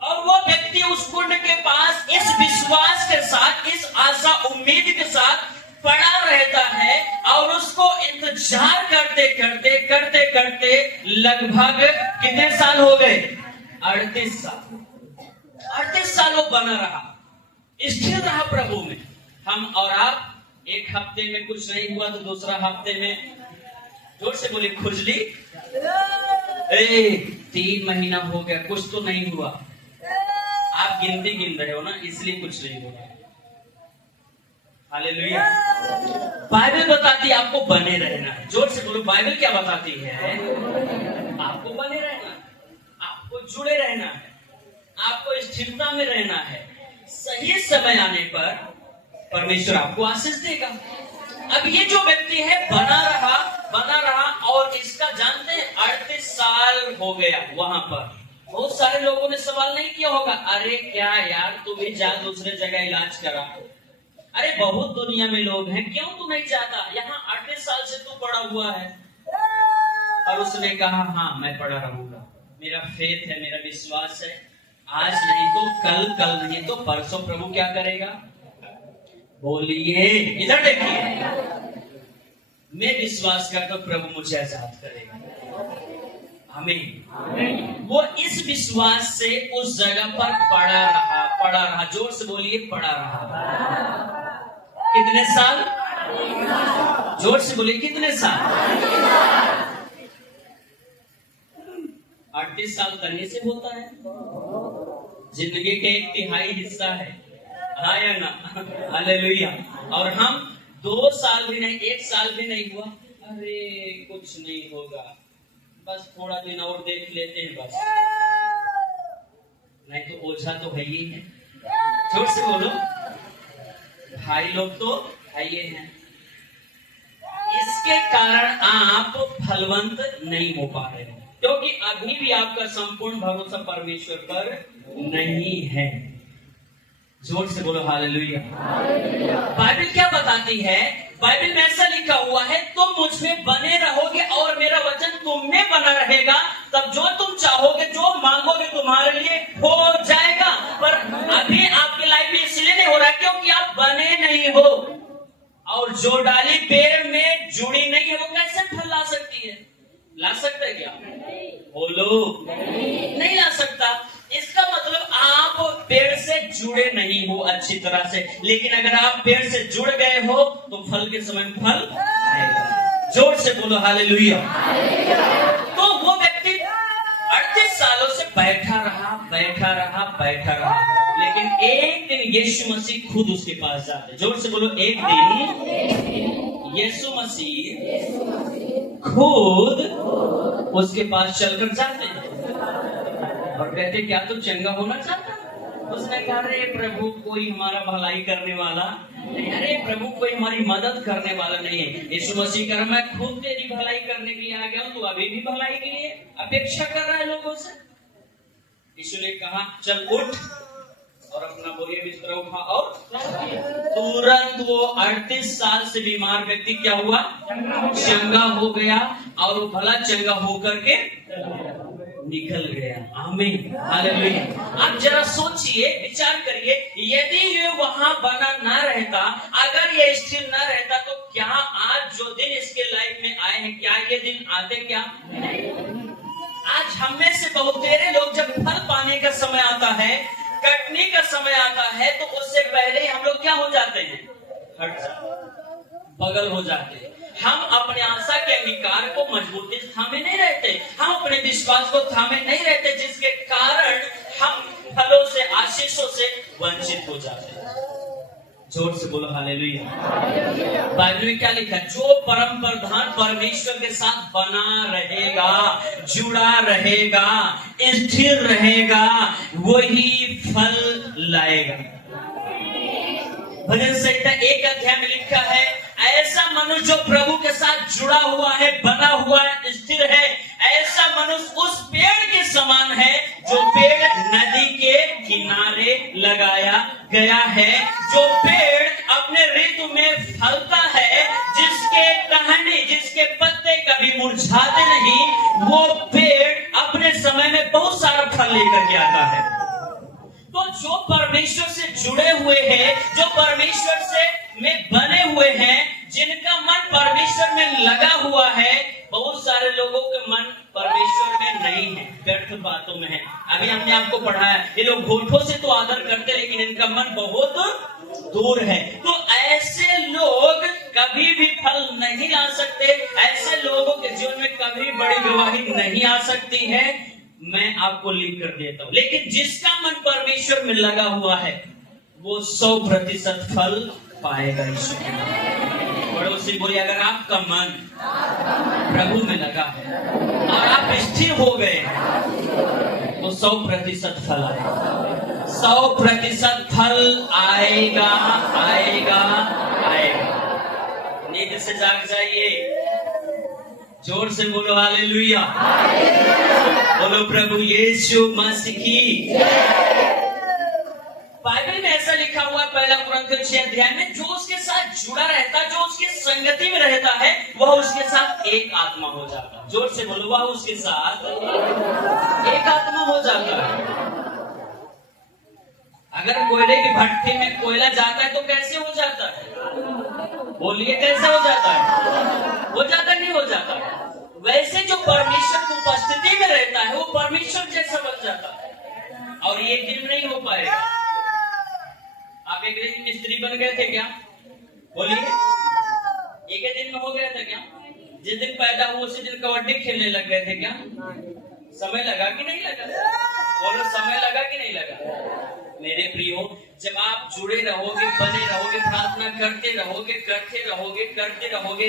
और वो व्यक्ति उस कुंड के पास इस विश्वास के साथ, इस आशा उम्मीद के साथ पड़ा रहता है, और उसको इंतजार करते करते करते करते लगभग कितने साल हो गए? 38 साल। 38 साल वो बना रहा, स्थिर रहा प्रभु में। हम और आप एक हफ्ते में कुछ नहीं हुआ तो दूसरा हफ्ते में, जोर से बोले, खुजली। 3 महीना हो गया, कुछ तो नहीं हुआ। आप गिनती गिन रहे हो ना, इसलिए कुछ नहीं हुआ। हालेलुया। बाइबल बताती है आपको बने रहना है। जोर से बोलो, बाइबल क्या बताती है? आपको बने रहना है, आपको जुड़े रहना है, आपको स्थिरता में रहना है। सही समय आने पर परमेश्वर आपको आशीष देगा। अब ये जो व्यक्ति है बना रहा, और इसका जानते हैं 38 साल हो गया वहां पर। बहुत सारे लोगों ने सवाल नहीं किया होगा, अरे क्या यार, तू भी जा दूसरे जगह इलाज करा। अरे बहुत दुनिया में लोग हैं, क्यों तू नहीं जाता? यहाँ 38 साल से तू पड़ा हुआ है। और उसने कहा, हाँ मैं पड़ा रहूंगा, मेरा फेथ है, मेरा विश्वास है। आज नहीं तो कल, कल नहीं तो परसों प्रभु क्या करेगा? बोलिए, इधर देखिए। मैं विश्वास करता हूं प्रभु मुझे आजाद करेगा। आमीन। वो इस विश्वास से उस जगह पर पड़ा रहा। जोर से बोलिए, पड़ा रहा। कितने साल? जोर से बोलिए, कितने साल? 38 साल करने से होता है? जिंदगी के 1/3 हिस्सा है, हाँ या ना? हालेलुया। और हम 2 साल भी नहीं, 1 साल भी नहीं हुआ, अरे कुछ नहीं होगा, बस थोड़ा दिन और देख लेते हैं बस। नहीं तो ओझा तो है ही है। जोर से बोलो, भाई लोग तो है ही हैं। इसके कारण आप फलवंत नहीं हो पा रहे हैं। क्योंकि अभी भी आपका संपूर्ण भरोसा परमेश्वर पर नहीं है। जोर से बोलो हालेलुया। बाइबल क्या बताती है? बाइबल में ऐसा लिखा हुआ है, तुम मुझ में बने रहोगे और मेरा वचन तुम में बना रहेगा, तब जो तुम चाहोगे, जो मांगोगे, तुम्हारे लिए हो जाएगा। पर अभी आपकी लाइफ में इसलिए नहीं हो रहा क्योंकि आप बने नहीं हो। और जो डाली पेड़ में जुड़ी नहीं है, वो कैसे फल ला सकती है? ला सकता है क्या? बोलो, नहीं ला सकता। इसका मतलब आप पेड़ से जुड़े नहीं हो अच्छी तरह से। लेकिन अगर आप पेड़ से जुड़ गए हो तो फल के समय में फल आएगा। जोर से बोलो हालेलुया। तो वो व्यक्ति 38 सालों से बैठा रहा, लेकिन एक दिन यीशु मसीह खुद उसके पास जाते। जोर से बोलो, एक दिन यीशु मसीह खुद उसके पास चलकर जाते हैं और कहते, क्या तू चंगा होना चाहता? उसने कहा, अरे प्रभु, कोई हमारा भलाई करने वाला नहीं, अरे प्रभु, कोई हमारी मदद करने वाला नहीं है। यीशु मसीह कह रहा, मैं खुद तेरी भलाई करने के लिए आ गया हूं, तू अभी भी भलाई के लिए अपेक्षा कर रहा है लोगों से। यीशु ने कहा, चल उठ और अपना बोरिया बिस्तर उठा, और तुरंत वो 38 साल से बीमार व्यक्ति क्या हुआ? चंगा हो गया। और वो भला चंगा होकर के निकल गया। आमीन, हालेलुया। आप जरा सोचिए, विचार करिए, यदि ये वहां बना ना रहता, अगर ये स्थिर ना रहता, तो क्या आज जो दिन इसके लाइफ में आए हैं, क्या ये दिन आते? क्या आज हम में से बहुत तेरे लोग जब फल पाने का समय आता है, कटने का समय आता है, तो उससे पहले ही हम लोग क्या हो जाते हैं? हट जाते, बगल हो जाते हैं। हम अपने आशा के अंगीकार को मजबूती से थामे नहीं रहते, हम अपने विश्वास को थामे नहीं रहते, जिसके कारण हम फलों से, आशीषों से वंचित हो जाते हैं। जोर से बोलो हालेलुया। बाइबल में क्या लिखा है? जो परम प्रधान परमेश्वर के साथ बना रहेगा, जुड़ा रहेगा, स्थिर रहेगा, वही फल लाएगा। भजन संहिता 1 अध्याय में लिखा है, ऐसा मनुष्य जो प्रभु के साथ जुड़ा हुआ है, बना हुआ है, स्थिर है, ऐसा मनुष्य उस पेड़ के समान है जो पेड़ नदी के किनारे लगाया गया है, जो पेड़ अपने ऋतु में फलता है, जिसके टहनी, जिसके पत्ते कभी मुरझाते नहीं, वो पेड़ अपने समय में बहुत सारा फल लेकर के आता है। तो जो परमेश्वर से जुड़े हुए हैं, जो परमेश्वर से में बने हुए हैं, जिनका मन परमेश्वर में लगा हुआ है, बहुत सारे लोगों के मन परमेश्वर में नहीं है, व्यर्थ बातों में है। अभी हमने आपको पढ़ाया, ये लोग होठों से तो आदर करते, लेकिन इनका मन बहुत दूर है। तो ऐसे लोग कभी भी फल नहीं ला सकते, ऐसे लोगों के जीवन में कभी बड़ी गवाही नहीं आ सकती है। मैं आपको लिख कर देता हूं, लेकिन जिसका मन परमेश्वर में लगा हुआ है, वो 100% फल पाएगा। पड़ोसी बोलिए, अगर आपका मन प्रभु में लगा है और आप स्थिर हो गए तो 100% फल आएगा। 100% फल आएगा, आएगा, आएगा। नींद से जाग जाइए, जोर से बोलो हालेलुया। बोलो प्रभु यीशु मसीह की। बाइबल में ऐसा लिखा हुआ है, 1 कुरिन्थियों 6 अध्याय में, जो उसके साथ जुड़ा रहता, जो उसकी संगति में रहता है, वह उसके साथ एक आत्मा हो जाता है। जोर से बोलो, वह उसके साथ एक आत्मा हो जाता है। अगर कोयले की भट्टी में कोयला जाता है तो कैसे हो जाता है? बोलिए, कैसे हो जाता है? हो जाता नहीं हो जाता? वैसे जो परमेश्वर की उपस्थिति में रहता है, वो परमेश्वर जैसा बन जाता है। और ये दिन नहीं हो पाएगा। आप एक दिन मिस्त्री बन गए थे क्या? बोलिए, एक दिन में हो गया था क्या? जिस दिन पैदा हुआ उसी दिन कबड्डी खेलने लग गए थे क्या? समय लगा कि नहीं लगा? बोलो, समय लगा कि नहीं लगा? मेरे प्रियो, जब आप जुड़े रहोगे, बने रहोगे, प्रार्थना करते रहोगे,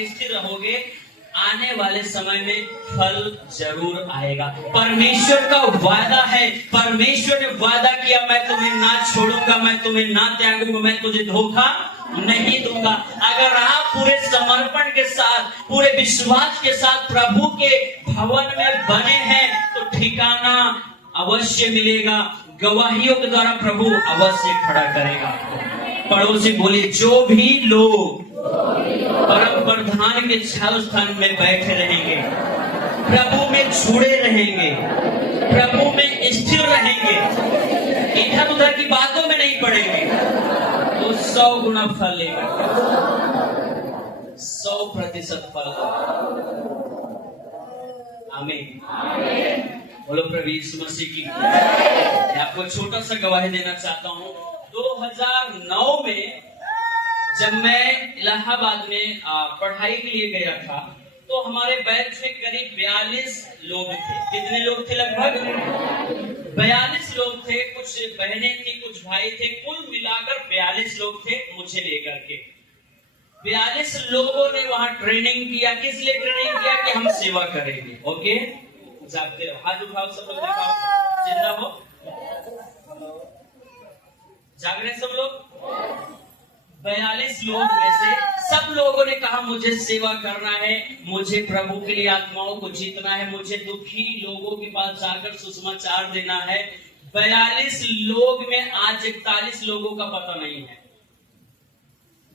स्थिर रहोगे, आने वाले समय में फल जरूर आएगा। परमेश्वर का वादा है, परमेश्वर ने वादा किया, मैं तुम्हें ना छोड़ूंगा, मैं तुम्हें ना त्यागूंगा, मैं तुझे धोखा नहीं दूंगा। अगर आप पूरे समर्पण के साथ, पूरे विश्वास के साथ प्रभु के भवन में बने हैं तो ठिकाना अवश्य मिलेगा। गवाहियों के द्वारा प्रभु अवश्य खड़ा करेगा। पड़ोसी बोलिए, जो भी लोग परम प्रधान के छाया स्थान में बैठे रहेंगे, प्रभु में जुड़े रहेंगे, प्रभु में स्थिर रहेंगे, इधर उधर की बातों में नहीं पड़ेंगे, तो 100 गुना फल लेगा, 100% फल। आमीन। बोलो प्रभु यीशु मसीह की। मैं आपको छोटा सा गवाही देना चाहता हूँ। 2009 में जब मैं इलाहाबाद में पढ़ाई के लिए गया था तो हमारे बैच में करीब 42 लोग थे। कितने लोग थे? लगभग 42 लोग थे। कुछ बहनें थी, कुछ भाई थे, कुल मिलाकर 42 लोग थे मुझे लेकर के। 42 लोगों ने वहां ट्रेनिंग किया। किस लिए ट्रेनिंग किया? कि हम सेवा करेंगे। ओके, जागते रहो, हाथ उठाओ, सब लोग दिखाओ, जिंदा हो, जाग रहे सब लोग। 42 लोग में से सब लोगों ने कहा मुझे सेवा करना है, मुझे प्रभु के लिए आत्माओं को जीतना है, मुझे दुखी लोगों के पास जाकर सुसमाचार देना है। 42 लोग में आज 41 लोगों का पता नहीं है।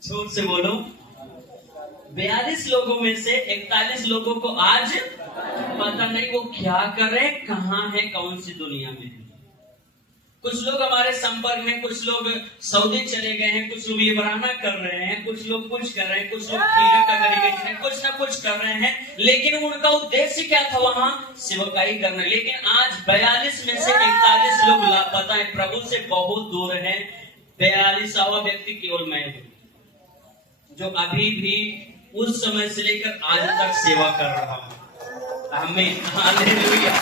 जोर से बोलो। 42 लोगों में से 41 लोगों को आज पता नहीं वो क्या कर रहे हैं, कहाँ है, कौन सी दुनिया में है। कुछ लोग हमारे संपर्क में, कुछ लोग सऊदी चले गए हैं, कुछ लोग इब्राना कर रहे हैं, कुछ लोग कुछ कर रहे हैं, कुछ लोग खीरा का गली बेच रहे हैं, कुछ ना कुछ कर रहे हैं, लेकिन उनका उद्देश्य क्या था? वहां सेवकाई करना। लेकिन आज 42 में से 41 लोग लापता है, प्रभु से बहुत दूर है। 42वां व्यक्ति केवल मैं हूं, जो अभी भी उस समय से लेकर आज तक सेवा कर रहा हूं। आमीन, हालेलुया।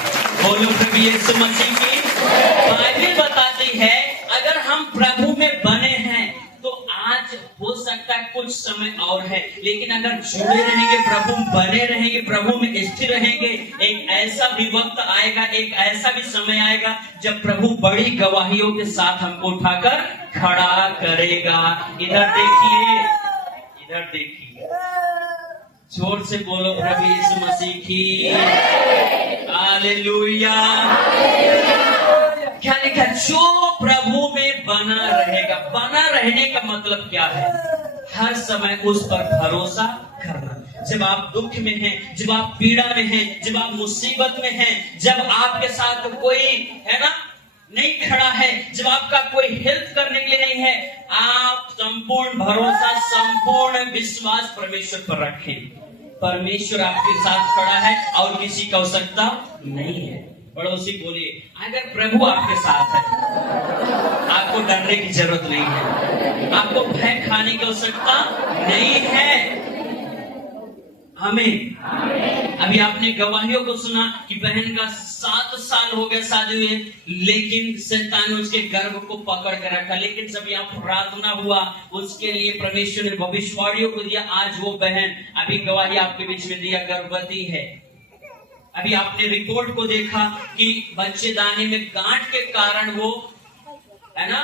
बोलो प्रभु यीशु मसीह की। बाइबल बताती है अगर हम प्रभु में बने हैं तो आज हो सकता है कुछ समय और है, लेकिन अगर जुड़े रहेंगे, प्रभु बने रहेंगे, प्रभु में स्थिर रहेंगे, एक ऐसा भी वक्त आएगा, एक ऐसा भी समय आएगा जब प्रभु बड़ी गवाहियों के साथ हमको उठाकर खड़ा करेगा। इधर देखिए, इधर देखिए, जोर से बोलो प्रभु यीशु मसीह की। हालेलुया। क्या लिखा? जो प्रभु में बना रहेगा। बना रहने का मतलब क्या है? हर समय उस पर भरोसा करना। जब आप दुख में हैं, जब आप पीड़ा में हैं, जब आप मुसीबत में हैं, जब आपके साथ कोई है ना नहीं खड़ा है, जब आपका कोई हेल्प करने के लिए नहीं है, आप संपूर्ण भरोसा, संपूर्ण विश्वास परमेश्वर पर रखें। परमेश्वर आपके साथ खड़ा है और किसी की आवश्यकता नहीं है। पड़ोसी बोलिए, अगर प्रभु आपके साथ है, आपको डरने की जरूरत नहीं है, आपको भय खाने की आवश्यकता नहीं है। हमें अभी आपने गवाहियों को सुना कि बहन का 7 साल हो गया शादी हुए, लेकिन शैतान ने उसके गर्भ को पकड़ कर रखा। लेकिन जब यहाँ प्रार्थना हुआ, उसके लिए परमेश्वर ने भविष्यवाणियों को दिया। आज वो बहन अभी गवाही आपके बीच में दिया, गर्भवती है। अभी आपने रिपोर्ट को देखा कि बच्चेदानी में गांठ के कारण वो है ना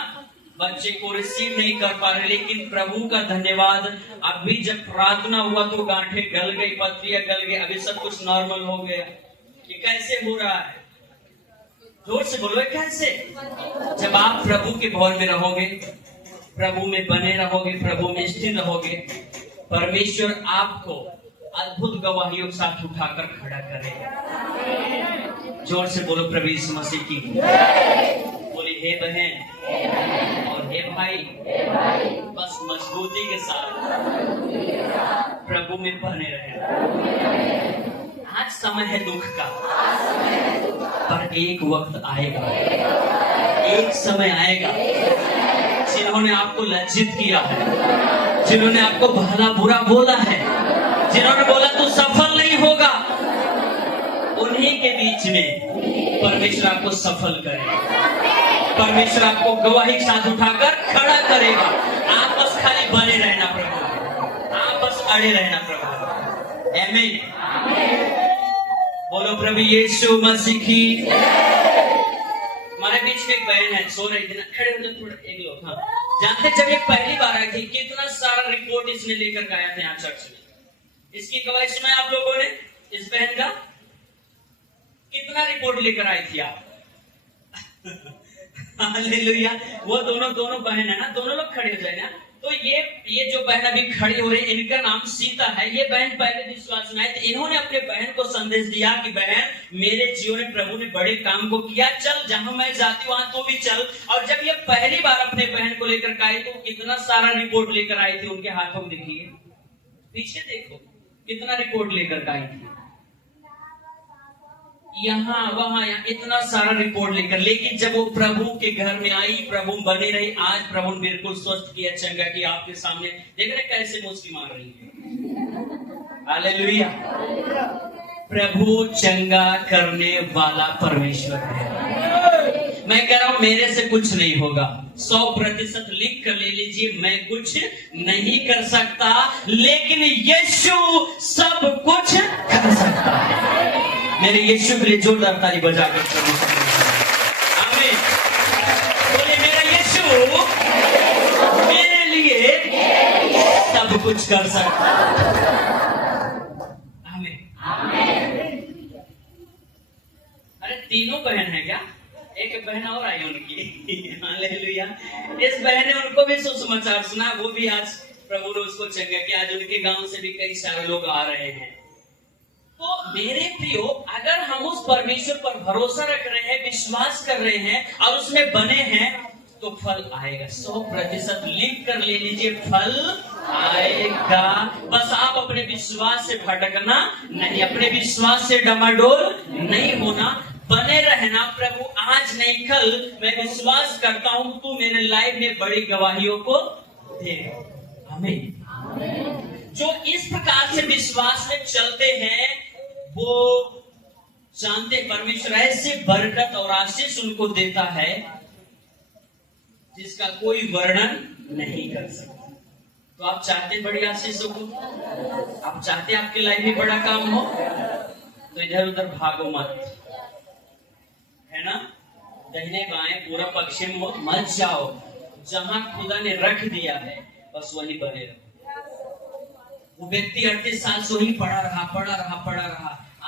बच्चे को रिसीव नहीं कर पा रहे, लेकिन प्रभु का धन्यवाद, अभी जब प्रार्थना हुआ तो गांठें गल गई, पत्रियां गल गई, अभी सब कुछ नॉर्मल हो गया। ये कैसे हो रहा है? जोर से बोलो, कैसे? जब आप प्रभु के भवन में रहोगे, प्रभु में बने रहोगे, प्रभु में स्थिर रहोगे, परमेश्वर आपको अद्भुत गवाहियों के साथ उठाकर खड़ा करेगा। जोर से बोलो प्रभु यीशु मसीह की। बोली, हे बहन और हे भाई, बस मजबूती के साथ प्रभु में बने रहे। आज समय है दुख का, पर एक वक्त आएगा, एक समय आएगा, जिन्होंने आपको लज्जित किया है, जिन्होंने आपको भला बुरा बोला है, जिन्होंने बोला तू सफल नहीं होगा, उन्हीं के बीच में परमेश्वर आपको सफल करेगा। परमेश्वर आपको गवाही के साथ उठाकर खड़ा करेगा। आप बस खाली बने रहना प्रभु, आप बस अड़े रहना प्रभु। आमीन। बोलो प्रभु यीशु मसीह की। हमारे बीच में एक बहन है, सो रही थी ना, खड़े होकर थोड़ा एक लोग। हाँ, जानते जब ये पहली बार आई थी, कितना सारा रिपोर्ट इसने लेकर आया था यहाँ चर्च में। इसकी गवाही सुना है आप लोगों ने? इस बहन का कितना रिपोर्ट लेकर आई थी आप? हालेलुया। वो दोनों बहन है ना, दोनों लोग खड़े हो जाए ना। तो ये जो बहन अभी खड़ी हो रही है, इनका नाम सीता है। ये बहन पहले विश्वास में आई थी। इन्होंने अपने बहन को संदेश दिया कि बहन मेरे जीवन में प्रभु ने बड़े काम को किया, चल जहां मैं जाती वहां तो भी चल। और जब ये पहली बार अपने बहन को लेकर आई तो कितना सारा रिपोर्ट लेकर आई थी। उनके हाथों में देखिए, पीछे देखो कितना रिपोर्ट लेकर आई थी, यहाँ वहां यहाँ इतना सारा रिपोर्ट लेकर। लेकिन जब वो प्रभु के घर में आई, प्रभु बने रही। आज प्रभु ने बिल्कुल स्वस्थ किया, चंगा किया। आपके सामने देख रहे कैसे मुस्की मार रही है। हालेलुया। प्रभु चंगा करने वाला परमेश्वर है। मैं कह रहा हूं मेरे से कुछ नहीं होगा। 100% लिख कर ले लीजिए, मैं कुछ नहीं कर सकता, लेकिन यीशु सब कुछ कर सकता है। मेरे यीशु के लिए जोरदार ताली बजाकर आमीन। बोले मेरा यीशु मेरे लिए सब कुछ कर सकता है। आमीन। अरे तीनों बहन है क्या? एक बहन और आई उनकी। हालेलुया। इस बहन ने उनको भी सुसमाचार सुना। वो भी आज प्रभु ने उसको चंगा किया। आज उनके गांव से भी कई सारे लोग आ रहे हैं। तो मेरे प्रियो, अगर हम उस परमेश्वर पर भरोसा रख रहे हैं, विश्वास कर रहे हैं और उसमें बने हैं, तो फल आएगा। 100% लिख कर ले लीजिए, फल आएगा। बस आप अपने विश्वास से भटकना नहीं, अपने विश्वास से डमाडोल नहीं होना, बने रहना। प्रभु आज नहीं कल मैं विश्वास करता हूं तू मेरे लाइफ में बड़ी गवाहियों को दे। आमीन। जो इस प्रकार से विश्वास में चलते हैं वो जानते परमेश्वर ऐसे बरकत और आशीष उनको देता है जिसका कोई वर्णन नहीं कर सकता। तो आप चाहते बड़ी आशीषों को? आप चाहते आपके लाइफ में बड़ा काम हो? तो इधर उधर भागो मत, है ना? दाहिने बाएं पूरा पश्चिम मत जाओ। जहां खुदा ने रख दिया है बस वही बने रहो। वो व्यक्ति 38 साल से वही पड़ा रहा।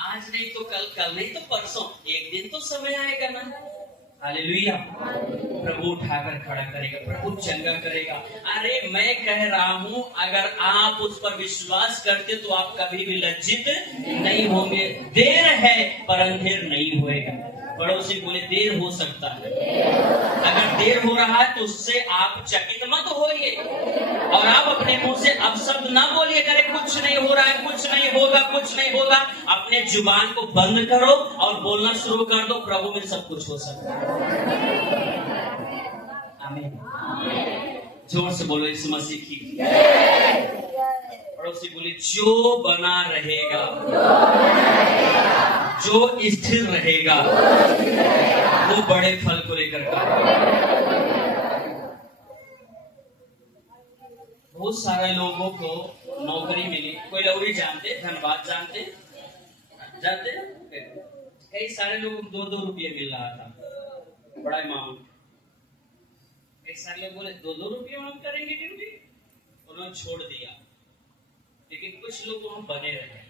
आज नहीं तो कल नहीं तो परसों, एक दिन तो समय आएगा ना। हालेलुया। प्रभु उठाकर खड़ा करेगा, प्रभु चंगा करेगा। अरे मैं कह रहा हूं, अगर आप उस पर विश्वास करते तो आप कभी भी लज्जित नहीं होंगे। देर है पर अंधेर नहीं होएगा। पड़ोसी बोले देर हो सकता है। अगर देर हो रहा है तो उससे आप चकित मत होइए और आप अपने मुंह से अपशब्द ना बोलिए, करे कुछ नहीं हो रहा है, कुछ नहीं होगा। अपने जुबान को बंद करो और बोलना शुरू कर दो, प्रभु में सब कुछ हो सकता है। आमीन। जोर से बोलो यीशु मसीह की। पड़ोसी बोले जो बना रहेगा, जो स्थिर रहेगा वो बड़े फल को लेकर बहुत सारे लोगों को नौकरी मिली। कोई लौरी जानते, धन्यवाद जानते कई सारे लोगों को 2-2 रुपये मिल रहा था, बड़ा अमाउंट। कई सारे लोग बोले 2-2 रुपये हम करेंगे ड्यूटी, उन्होंने छोड़ दिया। लेकिन कुछ लोग वहां बने रहे।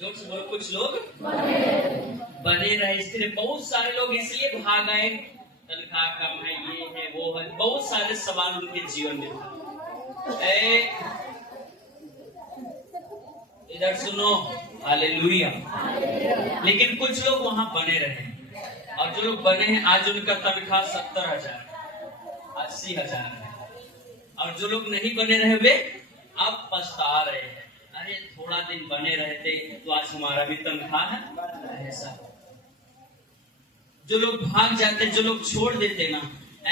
जोर से बोलो, कुछ लोग बने रहे। इसलिए बहुत सारे लोग इसलिए भाग आए, तनख्वाह कम है, ये है वो है, बहुत सारे सवाल उनके जीवन में था। इधर सुनो, हालेलुया। लेकिन कुछ लोग वहां बने रहे और जो लोग बने हैं आज उनका तनख्वाह 70,000, 80,000 है। और जो लोग नहीं बने रहे वे अब पछता रहे हैं। अरे थोड़ा दिन बने रहते तो आज हमारा भी तनख्वाह है। ऐसा जो लोग भाग जाते, जो लोग छोड़ देते ना,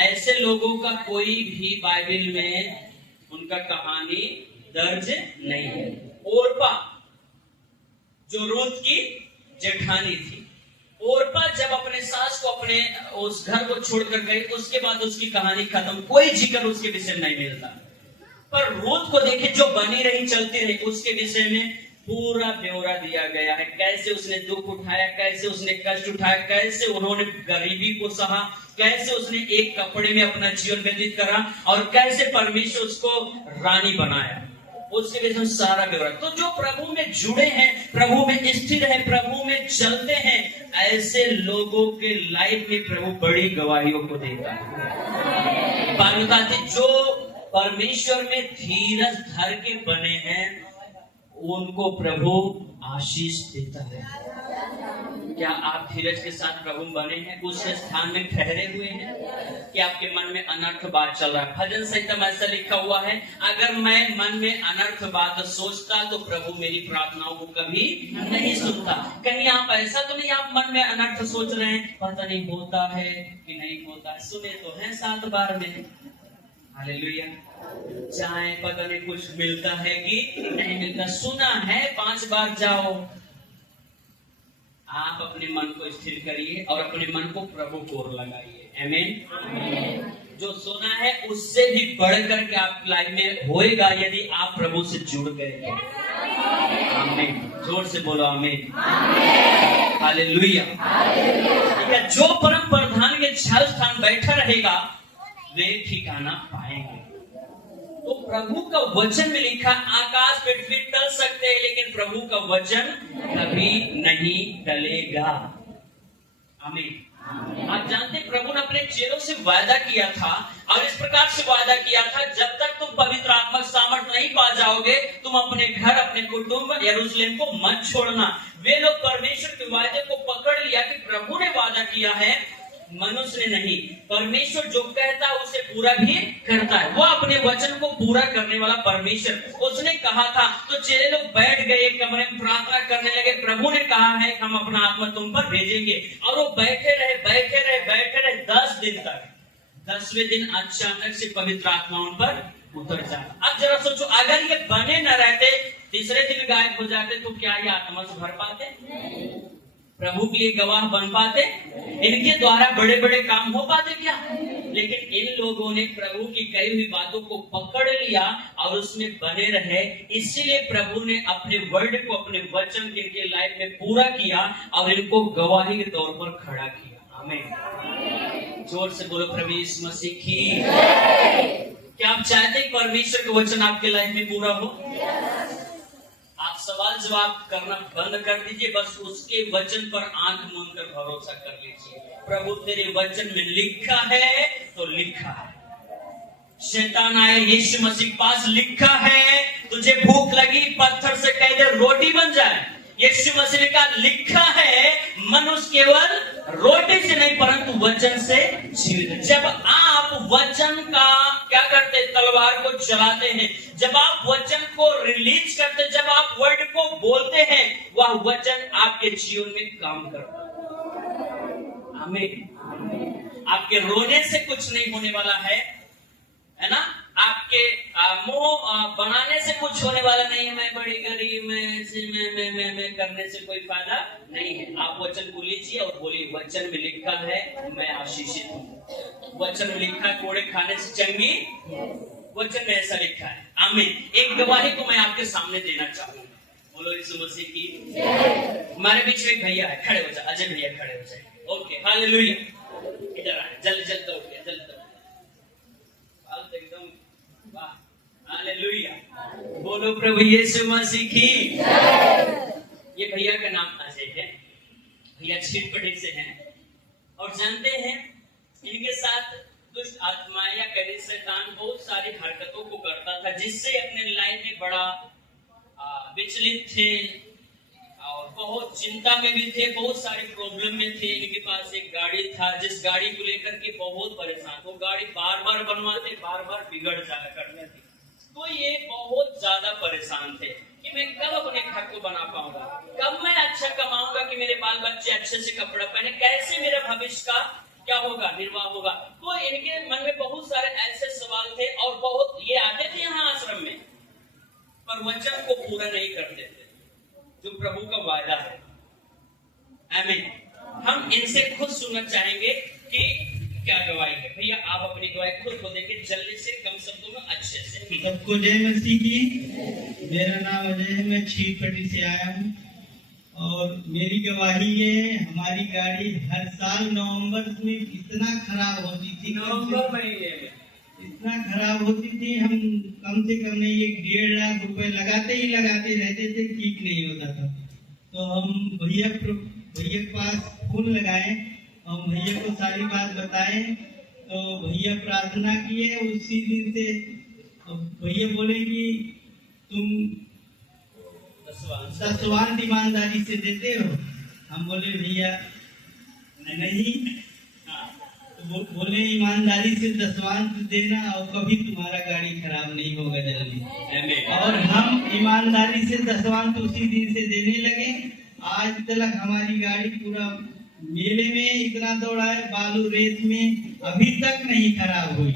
ऐसे लोगों का कोई भी बाइबल में उनका कहानी दर्ज नहीं है। ओरपा जो रूत की जेठानी थी, ओरपा जब अपने सास को अपने उस घर को छोड़कर गई, उसके बाद उसकी कहानी खत्म, कोई जिक्र उसके विषय में नहीं मिलता। पर रूत को देखे जो बनी रही, चलती रही, उसके विषय में पूरा ब्यौरा दिया गया है, कैसे उसने दुख उठाया, कैसे उसने कष्ट उठाया, कैसे उन्होंने गरीबी को सहा, कैसे उसने एक कपड़े में अपना जीवन व्यतीत करा और कैसे परमेश्वर उसको रानी बनाया। उसके लिए सारा ब्यौरा। तो जो प्रभु में जुड़े हैं, प्रभु में स्थिर है, प्रभु में चलते हैं, ऐसे लोगों के लाइफ में प्रभु बड़ी गवाहियों को देता है। बताते जो परमेश्वर में धीरज धर के बने हैं उनको प्रभु आशीष देता है। क्या आप धीरज के साथ प्रभु बने हैं? उस स्थान में ठहरे हुए हैं कि आपके मन में अनर्थ बात चल रहा है? भजन संहिता में ऐसा लिखा हुआ है, अगर मैं मन में अनर्थ बात सोचता तो प्रभु मेरी प्रार्थनाओं को कभी नहीं सुनता। कहीं आप ऐसा तो नहीं आप मन में अनर्थ सोच रहे हैं, पता नहीं होता है कि नहीं होता है? सुने तो है 7 बार में, हालेलुया। चाहे पता नहीं कुछ मिलता है कि नहीं मिलता, सुना है 5 बार जाओ। आप अपने मन को स्थिर करिए और अपने मन को प्रभु को ओर लगाइए। आमीन। जो सुना है उससे भी बढ़कर के आप लाइफ में होएगा यदि आप प्रभु से जुड़ गए। आमीन। जोर से बोलो आमीन। हालेलुया। ठीक है, जो परम प्रधान के छल स्थान बैठा रहेगा वे ठिकाना पाएंगे। तो प्रभु का वचन में लिखा, आकाश पृथ्वी टल सकते हैं लेकिन प्रभु का वचन कभी नहीं टलेगा। आमीन। आप जानते प्रभु ने अपने चेलों से वादा किया था और इस प्रकार से वादा किया था, जब तक तुम पवित्र आत्मा सामर्थ नहीं पा जाओगे तुम अपने घर, अपने कुटुंब, यरूशलेम को मत छोड़ना। वे लोग परमेश्वर के वादे को पकड़ लिया कि प्रभु ने वादा किया है, मनुष्य ने नहीं। परमेश्वर जो कहता है उसे पूरा भी करता है। वो अपने वचन को पूरा करने वाला परमेश्वर। उसने कहा था तो चेले लोग बैठ गए, एक कमरे में प्रार्थना करने लगे। प्रभु ने कहा है हम अपना आत्मा तुम पर भेजेंगे, और वो बैठे रहे 10 दिन तक। 10वें दिन अचानक से पवित्र आत्मा उन पर उतर जाता। अब जरा सोचो, अगर ये बने न रहते, तीसरे दिन गायब हो जाते, तो क्या ये आत्मा से भर पाते? प्रभु के लिए गवाह बन पाते? इनके द्वारा बड़े बड़े काम हो पाते क्या? लेकिन इन लोगों ने प्रभु की कही हुई बातों को पकड़ लिया और उसमें बने रहे। इसीलिए प्रभु ने अपने वर्ड को, अपने वचन इनके लाइफ में पूरा किया और इनको गवाही के तौर पर खड़ा किया। आमीन। जोर से बोलो प्रभु यीशु मसीह की। क्या आप चाहते हैं परमेश्वर का वचन आपके लाइफ में पूरा हो? आप सवाल जवाब करना बंद कर दीजिए, बस उसके वचन पर आंख मूंद कर भरोसा कर लीजिए। प्रभु तेरे वचन में लिखा है तो लिखा है। शैतान आए यीशु मसीह के पास, लिखा है तुझे भूख लगी पत्थर से कह दे रोटी बन जाए। यीशु मसीह ने कहा लिखा है मनुष्य केवल रोटी से नहीं परंतु वचन से जीवित। जब आप वचन का क्या करते, तलवार को चलाते हैं, जब आप वचन को रिलीज करते, जब आप वर्ड को बोलते हैं, वह वचन आपके जीवन में काम करता है। आमीन। आपके रोने से कुछ नहीं होने वाला है ना? आपके मुंह बनाने से कुछ होने वाला नहीं है। मैं बड़ी गरीब, मैं करने से कोई फायदा नहीं है। आप वचन को लीजिए और बोलिए वचन में लिखा है मैं आशीषित हूँ। वचन में लिखा कोड़े खाने से चंगी, वचन में ऐसा लिखा है। आमीन। एक गवाही को मैं आपके सामने देना चाहूंगा। बोलो यीशु मसीह की। हमारे बीच में एक भैया है, खड़े हो जाए। अजय भैया खड़े हो जाए। Okay, hallelujah. इधर आए, जल्दी दौड़ गया, जल्दी एकदम। हालेलुया। बोलो प्रभु यीशु मसीह की। ये भैया का नाम अजय है। भैया छिटपटी से हैं और जानते हैं इनके साथ दुष्ट आत्मा या कभी शैतान बहुत सारी हरकतों को करता था जिससे अपने लाइफ में बड़ा विचलित थे और बहुत चिंता में भी थे, बहुत सारे प्रॉब्लम में थे। इनके पास एक गाड़ी था जिस गाड़ी को लेकर के बहुत परेशान। वो गाड़ी बार बार बनवाते, बार बार बिगड़ जाया करती थी। तो ये बहुत ज्यादा परेशान थे कि मैं कब अपने घर को बना पाऊंगा, कब मैं अच्छा कमाऊंगा कि मेरे बाल बच्चे अच्छे से कपड़ा पहने, कैसे मेरा भविष्य का क्या होगा, निर्वाह होगा। तो इनके मन में बहुत सारे ऐसे सवाल थे और बहुत ये आते थे यहाँ आश्रम में पर वचन को पूरा नहीं करते थे जो प्रभु का वादा है। आमीन। हम इनसे खुद सुनना चाहेंगे कि क्या गवाही है। भैया आप अपनी गवाही खुद को देंगे जल्दी से, कम शब्दों में, अच्छे से। सबको जय मसीह की। मेरा नाम अजय है, मैं छीटपट्टी से आया हूँ और मेरी गवाही ये है, हमारी गाड़ी हर साल नवंबर में इतना खराब होती थी, नवंबर महीने में इतना खराब होती थी, हम कम से कम नहीं 1.5 लाख रुपए लगाते ही लगाते रहते थे, ठीक नहीं होता था। तो हम भैया के पास फोन लगाए और भैया को सारी बात बताए, तो भैया प्रार्थना किए। उसी दिन से भैया बोले कि तुम दसवां ईमानदारी से देते हो। हम बोले भैया नहीं, तो बोले ईमानदारी से 10वां देना और कभी तुम्हारा गाड़ी खराब नहीं होगा जल्दी। और हम ईमानदारी से 10वां उसी दिन से देने लगे। आज तक हमारी गाड़ी पूरा मेले में इतना दौड़ा है, बालू रेत में अभी तक नहीं खराब हुई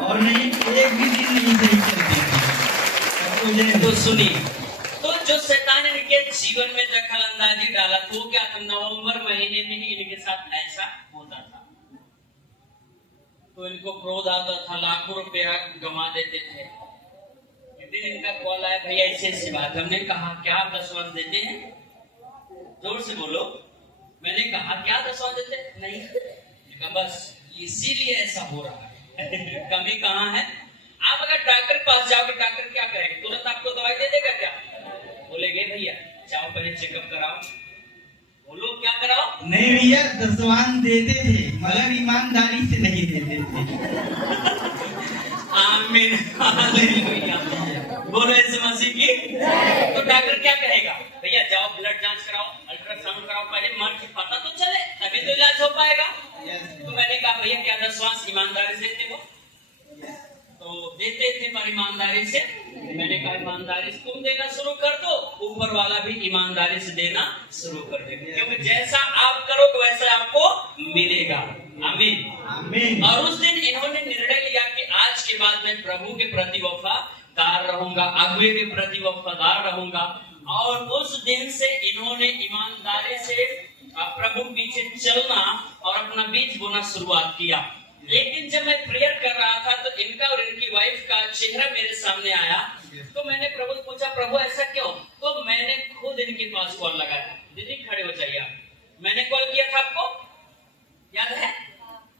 और नहीं एक भी दिन नहीं सही चलती। तो सुनिए, तो जो शैतान इनके जीवन में दखल अंदाजी डाला तो क्या था, नवंबर महीने में ही इनके साथ ऐसा होता था। तो इनको क्रोध आता था, लाखों रुपया गंवा देते थे। एक दिन इनका कॉल आया, भैया ऐसी ऐसी बात। हमने कहा क्या आप 10वां देते हैं? जोर से बोलो। मैंने कहा क्या 10वां देते? नहीं। कहा बस इसीलिए ऐसा हो रहा है। कमी कहाँ है? आप अगर डॉक्टर के पास जाओगे, डॉक्टर क्या करेगा? तुरंत आपको दवाई दे देगा क्या? बोलेगे भैया जाओ पहले चेकअप कराओ। बोलो क्या कराओ? नहीं भैया 10वां देते थे मगर ईमानदारी से नहीं देते थे। आमीन, हालेलुया। बोलो इस मसीह की। तो डॉक्टर क्या कहेगा? भैया जाओ ब्लड जांच कराओ, अल्ट्रासाउंड कराओ, पहले मर्ज की पता तो चले तभी तो इलाज हो पाएगा। तो मैंने कहा भैया क्या 10वां ईमानदारी से देते हो? तो देते थे पर ईमानदारी से। मैंने कहा ईमानदारी से तुम देना शुरू कर दो, ऊपर वाला भी ईमानदारी से देना शुरू कर देगा, क्योंकि जैसा आप करोगे वैसा आपको मिलेगा। आमीन, आमीन। और उस दिन इन्होंने निर्णय लिया कि आज के बाद मैं प्रभु के प्रति वफादार रहूंगा, अगुए के प्रति वफादार रहूंगा। और उस दिन से इन्होंने ईमानदारी से प्रभु पीछे चलना और अपना बीज बोना शुरुआत किया। एक दिन जब मैं प्रेयर कर रहा था तो इनका और इनकी वाइफ का चेहरा मेरे सामने आया। तो मैंने प्रभु से पूछा, प्रभु ऐसा क्यों? तो मैंने खुद इनके पास कॉल लगाया। दीदी खड़े हो जाइए आप। मैंने कॉल किया था, आपको याद है?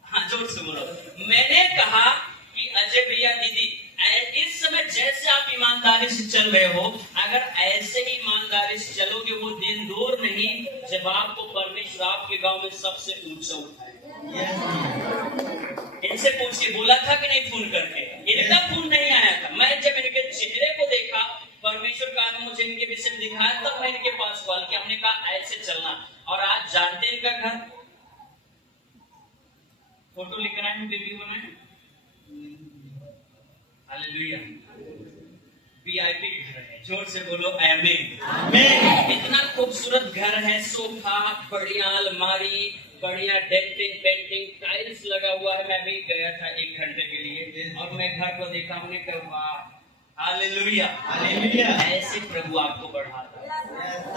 हाँ जोर से बोलो। मैंने कहा कि अजय भैया दीदी इस समय जैसे आप ईमानदारी से चल रहे हो, अगर ऐसे ही ईमानदारी से चलोगे वो दिन दूर नहीं जब आपको परमेश्वर आपके गांव में सबसे ऊंचा उठाएगा। इनसे पूछ के बोला था कि नहीं फोन करके? इनका फोन नहीं आया था। मैं जब इनके चेहरे को देखा, परमेश्वर का मुझे इनके विषय में दिखाया, तब मैं इनके पास कॉल किया। हमने कहा ऐसे चलना। और आज जानते हैं इनका घर, फोटो लेकर आए, वीडियो बनाए। हालेलुया, वीआईपी घर है। जोर से बोलो आमीन, आमीन। इतना खूबसूरत घर है, सोफा, बढ़िया अलमारी, बढ़िया डेंटिंग पेंटिंग, टाइल्स लगा हुआ है। मैं भी गया था 1 घंटे के लिए और मैं घर को देखा, हमने कहा हालेलुया, हालेलुया। ऐसे प्रभु आपको बढ़ाता है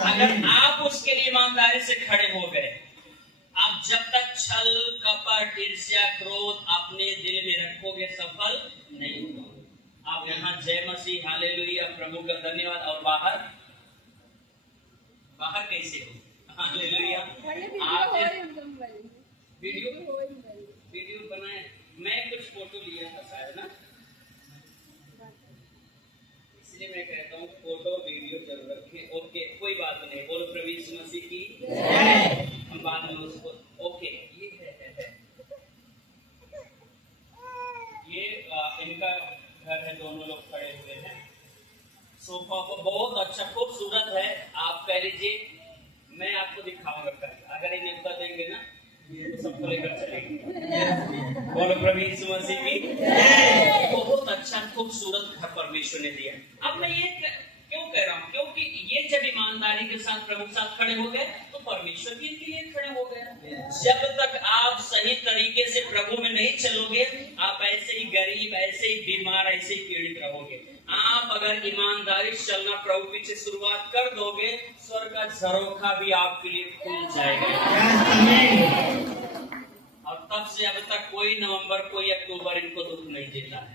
अगर आप उसके लिए ईमानदारी से खड़े हो गए। आप जब तक छल, कपट, ईर्ष्या, क्रोध अपने दिल में रखोगे सफल नहीं होगा। आप यहाँ जय मसीह, हालेलुया, प्रभु का धन्यवाद। और बाहर बाहर कैसे हो? हालेलुया। आप वीडियो बनाए, मैं कुछ फोटो लिया था शायद ना, इसलिए मैं कहता हूँ फोटो वीडियो जरूर रखें। ओके, कोई बात नहीं। बोलो प्रभु यीशु मसीह की जय। हम बाद में उसको ओके। ये इनका घर है, दोनों लोग खड़े हुए हैं। सोफा को बहुत अच्छा खूबसूरत है। आप कह लीजिए, मैं आपको दिखाऊंगा कल। अगर ये न्योता देंगे ना तो सबको लेकर चलेंगे। बोलो प्रभु यीशु मसीह की बहुत अच्छा खूबसूरत घर परमेश्वर ने दिया। अब मैं ये क्यों कह रहा हूँ? क्योंकि ये जब ईमानदारी के साथ प्रभु के साथ खड़े हो गए तो परमेश्वर भी इनके लिए खड़े हो गए। जब तक आप सही तरीके से प्रभु में नहीं चलोगे, आप ऐसे ही गरीब, ऐसे ही बीमार, ऐसे ही पीड़ित रहोगे। आप अगर ईमानदारी से चलना प्रभु पीछे शुरुआत कर दोगे, स्वर्ग का झरोखा भी आपके लिए खुल जाएगा। और तब से अब तक कोई नवंबर, कोई अक्टूबर इनको दुख नहीं देता है।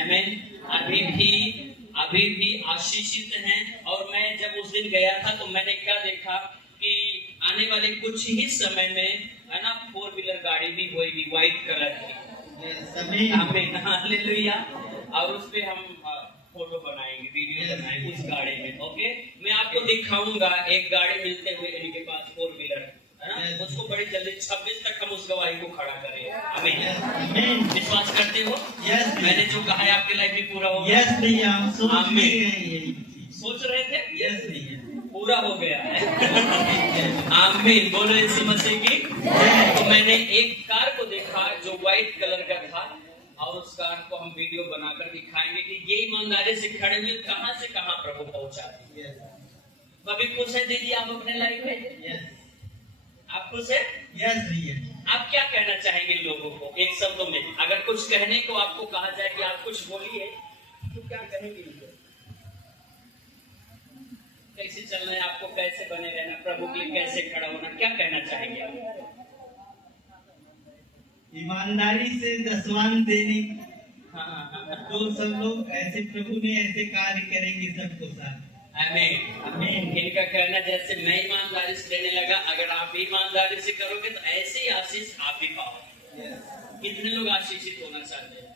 आमीन। अभी भी आशीषित हैं। और मैं जब उस दिन गया था तो मैंने क्या देखा कि आने वाले कुछ ही समय में है ना 4 व्हीलर गाड़ी भी होगी व्हाइट कलर की। आमीन, हालेलुया। और उस पे हम फोटो बनाएंगे, वीडियो बनाएंगे उस गाड़ी में। ओके, मैं आपको दिखाऊंगा एक गाड़ी मिलते हुए इनके पास 4 व्हीलर है ना, उसको बड़ी जल्दी 26 तक हम उस गवाही को खड़ा करेंगे। आमीन, विश्वास करते हो? मैंने जो कहा है आपके लाइफ में पूरा होगा। यस भैया, हम सोच रहे थे, यस भैया, पूरा हो गया है। आमीन, बोलो यीशु मसीह की। तो मैंने एक कार को देखा जो व्हाइट कलर का था, और उस कार को हम वीडियो बनाकर दिखाएंगे कि ये ईमानदारी से खड़े हुए कहां से कहां प्रभु पहुंचा दिए। कभी खुश है दीदी आप अपने लाइफ में? आप खुश है? यस भैया। आप क्या कहना चाहेंगे लोगों को एक शब्दों में? अगर कुछ कहने को आपको कहा जाए कि आप कुछ बोलिए तो क्या कहेंगे? कैसे चलना है आपको, कैसे बने रहना, प्रभु के लिए कैसे खड़ा होना, क्या कहना चाहेंगे आप? ईमानदारी से दसवान देने। हाँ। तो सब लोग ऐसे प्रभु ने ऐसे कार्य करेंगे सबको साथ। आमीन। इनका कहना जैसे मैं ईमानदारी से देने लगा, अगर आप भी ईमानदारी से करोगे तो ऐसे ही आशीष आप भी पाओगे। कितने लोग आशीषित होना चाहते हैं?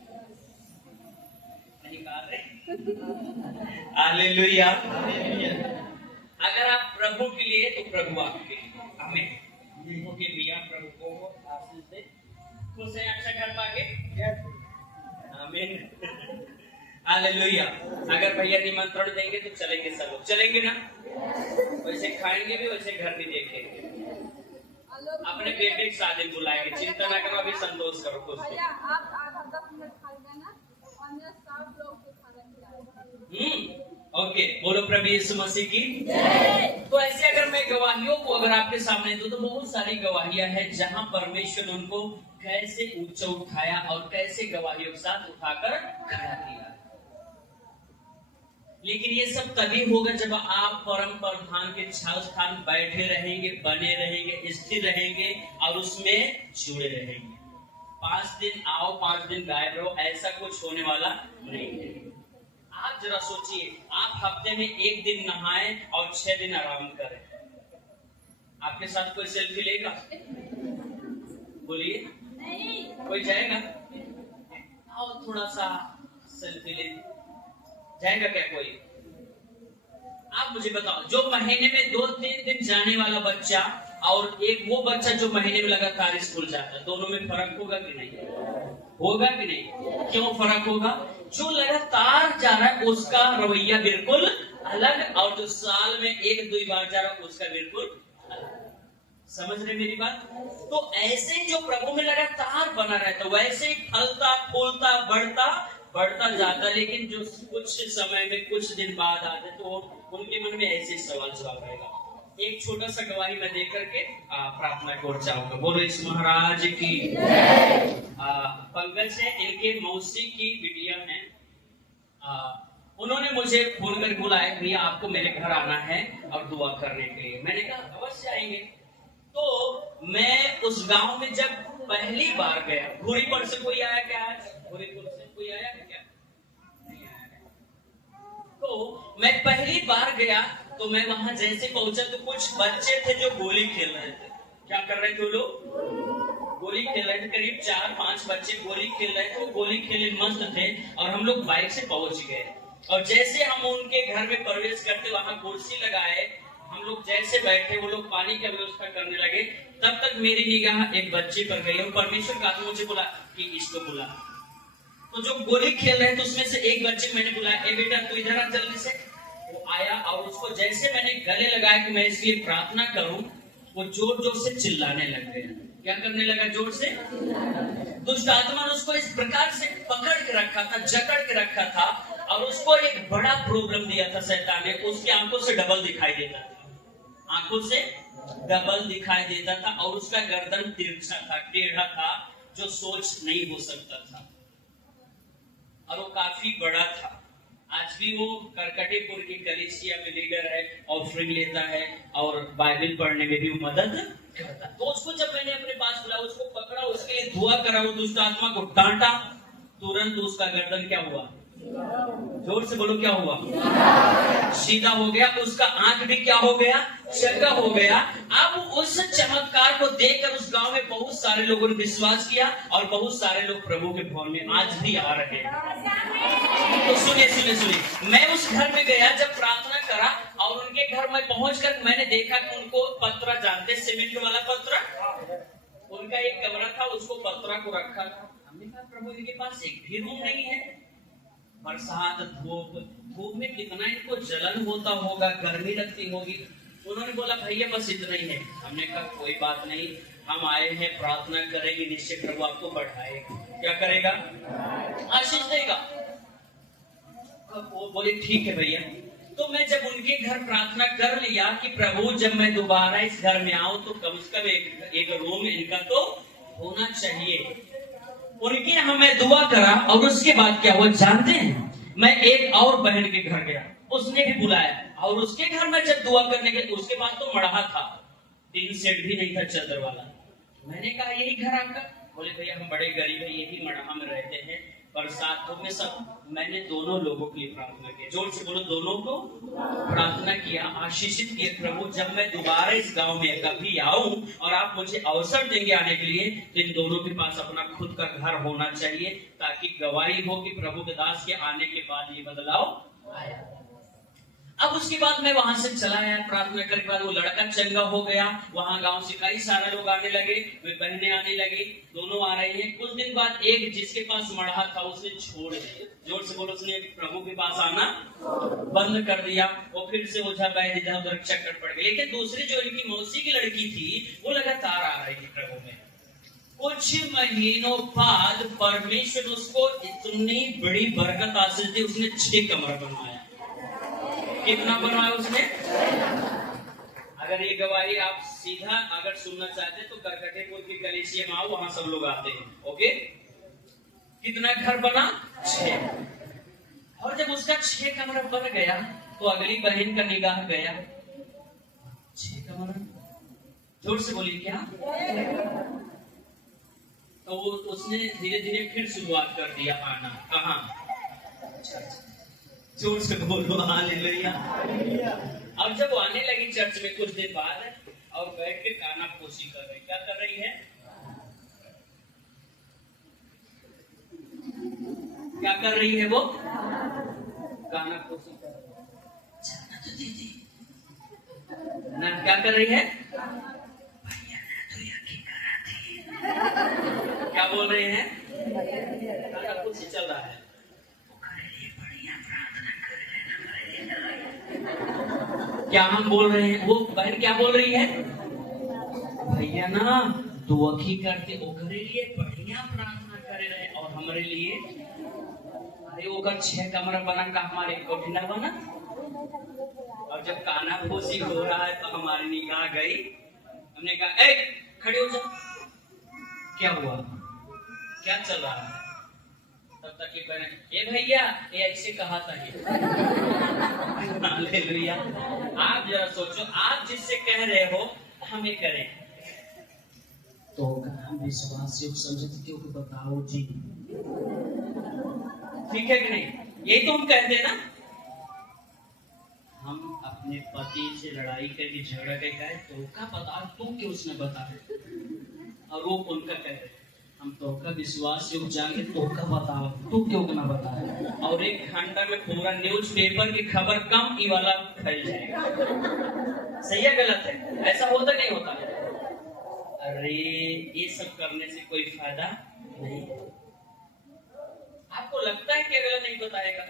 नहीं कहा रहे? हालेलुया। अगर आप प्रभु के लिए तो प्रभु आपके लिए। आमीन। ओके भैया, प्रभु को आशीष दे। खुश है अच्छा घर पाके? आमीन, हालेलुया। अगर भैया निमंत्रण देंगे तो चलेंगे, सब लोग चलेंगे ना? वैसे खाएंगे भी, वैसे घर भी देखेंगे। अपने बेटे के शादी बुलाएंगे, चिंता ना करो, अभी संतोष करो खुश। ओके, बोलो प्रभु यीशु मसीह की। तो ऐसे अगर मैं गवाहियों को अगर आपके सामने दूं तो बहुत सारी गवाहियां हैं जहां परमेश्वर ने उनको कैसे ऊंचा उठाया और कैसे गवाहियों के साथ उठाकर खड़ा किया। लेकिन ये सब तभी होगा जब आप परम प्रधान के छाव स्थान बैठे रहेंगे, बने रहेंगे, स्थिर रहेंगे और उसमें जुड़े रहेंगे। 5 दिन आओ 5 दिन गायब रहो, ऐसा कुछ होने वाला नहीं है। आप जरा सोचिए, आप हफ्ते में 1 दिन नहाएं और 6 दिन आराम करें, आपके साथ कोई सेल्फी लेगा? बोलिए, कोई जाएगा? आओ थोड़ा सा सेल्फी ले, जाएगा क्या कोई? आप मुझे बताओ, जो महीने में 2-3 दिन जाने वाला बच्चा और एक वो बच्चा जो महीने में लगातार स्कूल जाता है, दोनों में फर्क होगा कि नहीं? होगा कि नहीं? क्यों फर्क होगा? जो लगातार जा रहा है उसका रवैया बिल्कुल अलग, और जो साल में 1-2 बार जा रहा है उसका बिल्कुल अलग। समझ रहे मेरी बात? तो ऐसे जो प्रभु में लगातार बना रहता, वैसे ही फलता फूलता बढ़ता जाता। लेकिन जो कुछ समय में कुछ दिन बाद आते तो उनके मन में ऐसे सवाल जवाब रहेगा। एक छोटा सा गवाही मैं दे करके प्रार्थना को चाहूंगा। बोलो इस महाराज की। पंकज है, इनके मौसी की बिटिया है। उन्होंने मुझे फोन कर बुलाया, भैया आपको मेरे घर आना है और दुआ करने के लिए। मैंने कहा अवश्य आएंगे। तो मैं उस गांव में जब पहली बार गया, घोरीपुर से कोई आया क्या? आज घोरीपुर से कोई आया क्या? नहीं आया। तो मैं पहली बार गया तो मैं वहां जैसे पहुंचा तो कुछ बच्चे थे जो गोली खेल रहे थे। क्या कर रहे थे लोग? गोली खेल रहे थे। करीब 4-5 बच्चे गोली खेल रहे थे। वो गोली खेले मस्त थे और हम लोग बाइक से पहुंच गए। और जैसे हम उनके घर में प्रवेश करते, वहां कुर्सी लगाए, हम लोग जैसे बैठे, वो लोग पानी की व्यवस्था करने लगे। तब तक मेरी निगाह एक बच्चे पर गई और परमेश्वर का मुझे बोला कि इसको बुला। तो जो गोली खेल रहे थे उसमें से एक बच्चे मैंने बुलाया, ए बेटा तू इधर आ जल्दी से। वो आया और उसको जैसे मैंने गले लगाया कि मैं इसके लिए प्रार्थना करूं, वो जोर जोर से चिल्लाने लग गया। क्या करने लगा? जोर से। दुष्ट आत्मा ने उसको इस प्रकार से पकड़ के रखा था, जकड़ के रखा था, और उसको एक बड़ा प्रॉब्लम दिया था शैतान ने। उसकी आंखों से डबल दिखाई देता था, आंखों से डबल दिखाई देता था, और उसका गर्दन तिरछा था, टेढ़ा था, जो सोच नहीं हो सकता था, और वो काफी बड़ा था। आज भी वो करकटेपुर की कलीसिया में लीडर है, ऑफरिंग लेता है और बाइबल पढ़ने में भी मदद करता। तो उसको जब मैंने अपने पास बुलाया, उसको पकड़ा, उसके लिए दुआ करा, वो दुष्ट आत्मा को डांटा, तुरंत उसका गर्दन क्या हुआ? जोर से बोलो, क्या हुआ? सीधा हो गया। उसका आंख भी क्या हो गया? चंगा हो गया। अब उस चमत्कार को देखकर उस गांव में बहुत सारे लोगों ने विश्वास किया और बहुत सारे लोग प्रभु के भवन में आज भी आ रहे हैं। तो सुनिए सुनिए सुनिए, मैं उस घर में गया जब प्रार्थना करा और उनके घर में पहुंचकर मैंने देखा कि उनको पत्रा, जानते सीमेंट वाला पत्रा, उनका एक कमरा था, उसको पत्रा को रखा था। हमने कहा प्रभु इनके पास एक भी रूम नहीं है। बरसात, धूप में कितना इनको जलन होता होगा, गर्मी लगती होगी। उन्होंने बोला भैया बस इतना ही है। हमने कहा कोई बात नहीं, हम आए हैं प्रार्थना करेंगे, निश्चय प्रभु आपको बढ़ाएगा। क्या करेगा? आशीष देगा। वो बोले ठीक है भैया। तो मैं जब उनके घर प्रार्थना कर लिया कि प्रभु जब मैं दोबारा इस घर में आऊं तो कम से कम एक रूम इनका तो होना चाहिए। उनके यहाँ मैं दुआ करा और उसके बाद क्या हुआ जानते हैं? मैं एक और बहन के घर गया, उसने भी बुलाया और उसके घर में जब दुआ करने गए उसके पास तो मड़हा था, टीन सेट भी नहीं था चादर वाला। मैंने कहा यही घर आपका? बोले भैया हम बड़े गरीब है, यही मड़हा में रहते हैं, बरसात में सब। मैंने दोनों लोगों के लिए प्रार्थना की। जोर से बोलो, दोनों को प्रार्थना किया, आशीषित किए। प्रभु जब मैं दोबारा इस गांव में कभी आऊं और आप मुझे अवसर देंगे आने के लिए, तो इन दोनों के पास अपना खुद का घर होना चाहिए, ताकि गवाही हो कि प्रभु के दास के आने के बाद ये बदलाव आया। अब उसके बाद मैं वहां से चला आया, प्रार्थना करने के बाद वो लड़का चंगा हो गया। वहां गांव से कई सारे लोग आने लगे, वे बहनें आने लगी, दोनों आ रही हैं। कुछ दिन बाद एक जिसके पास मड़हा था उसने छोड़ दिया। जोर से बोलो, उसने प्रभु के पास आना बंद कर दिया। वो फिर से ओझा बैठ इधर उधर चक्कर पड़ गए। लेकिन दूसरी जो इनकी मौसी की लड़की थी वो लगातार आ रही थी प्रभु में। कुछ महीनों बाद परमेश्वर उसको इतनी बड़ी बरकत हासिल थी, उसने 6 कमरा बनवाया। कितना बनवाया उसने? अगर ये गवाही आप सीधा अगर सुनना चाहते हैं तो करकटेपुर की कलेसिया में आओ, वहां सब लोग आते हैं। ओके, कितना घर बना? 6। और जब उसका 6 कमरा बन गया तो अगली बहन का निगाह गया, 6 कमरा। जोर से बोलिए क्या? तो वो उसने धीरे धीरे फिर शुरुआत कर दिया आना। कहाँ? जोर से बोलो हालेलुया। अब जब वो आने लगी चर्च में कुछ दिन बाद और बैठ के काना फूसी कर रही। क्या कर रही है? क्या कर रही है वो? काना फूसी कर रही है ना। क्या कर रही है? भैया ने तो यकीन करा दी। क्या बोल रहे हैं? काना फूसी चल रहा है। क्या हम बोल रहे हैं? वो बहन क्या बोल रही है? भैया ना दुआखी करते ओकरे लिए बढ़िया प्रार्थना करे रहे और हमारे लिए अरे ओकर 6 कमरा बना का हमारे कोठिना बना। और जब काना फूसी हो रहा है तो हमारी निगाह गई। हमने कहा ए खड़े हो जाओ, क्या हुआ, क्या चल रहा है? तब तक ये बहन, ए भैया ये ऐसे कहा था हालेलुया। आप जरा सोचो, आप जिससे कह रहे हो हमें करें तो हम विश्वास योग समझते क्यों? बताओ जी, ठीक है कि नहीं? यही तो हम कहते हैं ना। हम अपने पति से लड़ाई करके झगड़ा करके तो का बता, तुम क्यों उसने बताया? और वो उनका कह रहे हम तो का विश्वास योग जाने तो का बताओ, तू क्यों ना बताया? और 1 घंटा में पूरा न्यूज़पेपर की खबर कम ई वाला फैल जाएगा। सही है गलत है? ऐसा होता नहीं होता? अरे ये सब करने से कोई फायदा नहीं। आपको लगता है कि अगला नहीं बताएगा?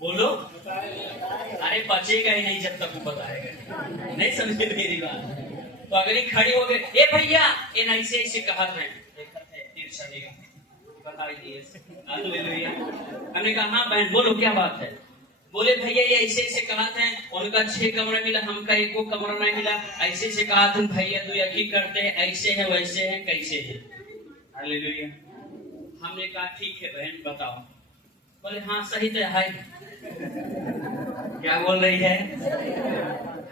बोलो, अरे बचेगा ही नहीं जब तक वो बताएगा। नहीं समझे मेरी बात? तो अगर ये खड़ी हो गए, ए भैया ये ऐसे ऐसे कहा था, बता दिए। हमने कहा हाँ बहन बोलो क्या बात है? बोले भैया ये ऐसे ऐसे कहा था, उनका 6 कमरा मिला, हमका 1 कमरा नहीं मिला। ऐसे से कहा तुम भैया तो यकीन करते हैं, ऐसे है वैसे है कैसे है? हालेलुया। हमने कहा ठीक है बहन बताओ। बोले हाँ सही तो है। क्या बोल रही है?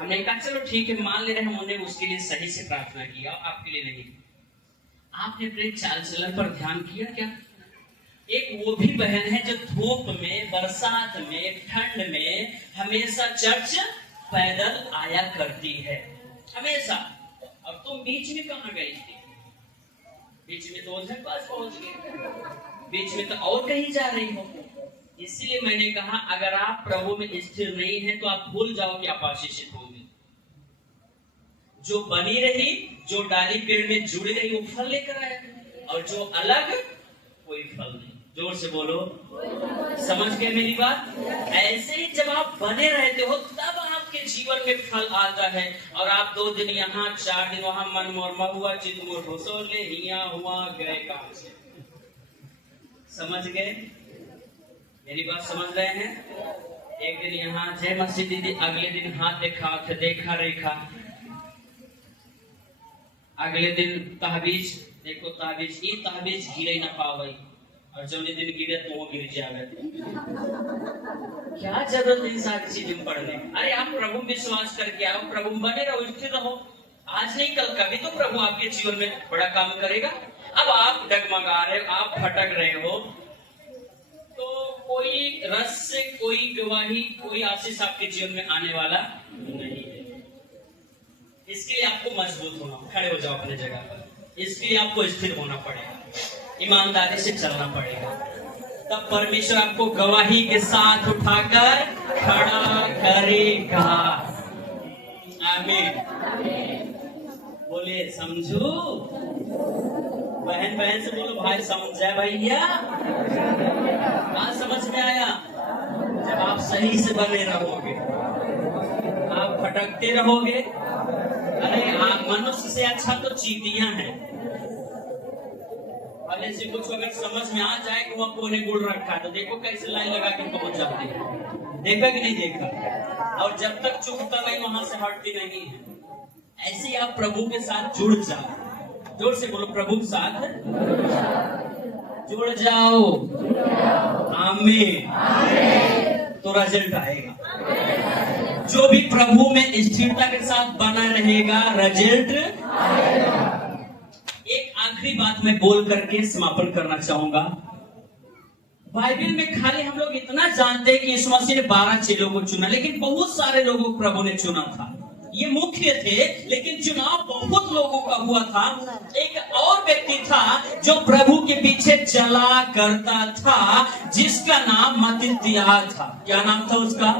हमने कहा चलो ठीक है मान ले रहे, हमने उसके लिए सही से प्रार्थना किया, आपके लिए नहीं। आपने अपने चाल चलन पर ध्यान किया क्या? एक वो भी बहन है जो धूप में, बरसात में, ठंड में हमेशा चर्च पैदल आया करती है, हमेशा। अब तुम बीच में कहाँ गई थी? बीच में तो ओझल पास पहुंच गए, बीच में तो और कहीं जा रही हो। इसलिए मैंने कहा अगर आप प्रभु में स्थिर नहीं है तो आप भूल जाओ कि आप आशीषित होंगे। जो बनी रही, जो डाली पेड़ में जुड़ गई वो फल लेकर आया, और जो अलग कोई फल नहीं। जोर से बोलो, समझ गए मेरी बात? ऐसे ही जब आप बने रहते हो तब आपके जीवन में फल आता है। और आप 2 दिन यहाँ, 4 दिन वहां, मन मोरमा हुआ, चित मोर घोसोले, हिया हुआ, गए काम से। समझ गए मेरी बात? समझ रहे हैं? एक दिन यहाँ जय मस्जिद दीदी, अगले दिन हाथ देखा रेखा, अगले दिन तहबीज देखो, तहबीज ये तहबीज गिरे ना पावई, और जब दिन गिरे तो वो गिर जावे। क्या जरूरत है सारी चीजें पढ़ने? अरे आप प्रभु विश्वास करके आओ, प्रभु बने रहो, स्थिर रहो। आज नहीं कल कभी तो प्रभु आपके जीवन में बड़ा काम करेगा। अब आप डगमगा रहे हो, आप भटक रहे हो, तो कोई रस से, कोई गवाही, कोई आशीष आपके जीवन में आने वाला नहीं है। इसके लिए आपको मजबूत होना, खड़े हो जाओ अपने जगह पर। इसके लिए आपको स्थिर होना पड़ेगा, ईमानदारी से चलना पड़ेगा, तब परमेश्वर आपको गवाही के साथ उठाकर खड़ा करेगा। आमीन। बोले समझो, बहन बहन से बोलो भाई समझा भैया? हाँ समझ में आया? जब आप सही से बने रहोगे, आप भटकते रहोगे। अरे आप मनुष्य से अच्छा तो चींटियां हैं। भले से कुछ अगर समझ में आ जाए कि वहाँ कोने गुड़ रखा तो देखो कैसे लाइन लगा के पहुंच जाती है। देखा कि नहीं देखा? और जब तक चुकता नहीं वहां से हटती नहीं है। ऐसे ही आप प्रभु के साथ जुड़ जाओ। जोर से बोलो, प्रभु के साथ जुड़ जाओ। आमीन। तो रिजल्ट आएगा। जो भी प्रभु में स्थिरता के साथ बना रहेगा, रिजल्ट आएगा। एक आखिरी बात मैं बोल करके समापन करना चाहूंगा। बाइबल में खाली हम लोग इतना जानते हैं कि यीशु मसीह ने 12 चेलों को चुना, लेकिन बहुत सारे लोगों को प्रभु ने चुना था। ये मुख्य थे, लेकिन चुनाव बहुत लोगों का हुआ था। एक और व्यक्ति था जो प्रभु के पीछे चला करता था, जिसका नाम मत्तित्याह था। क्या नाम था उसका?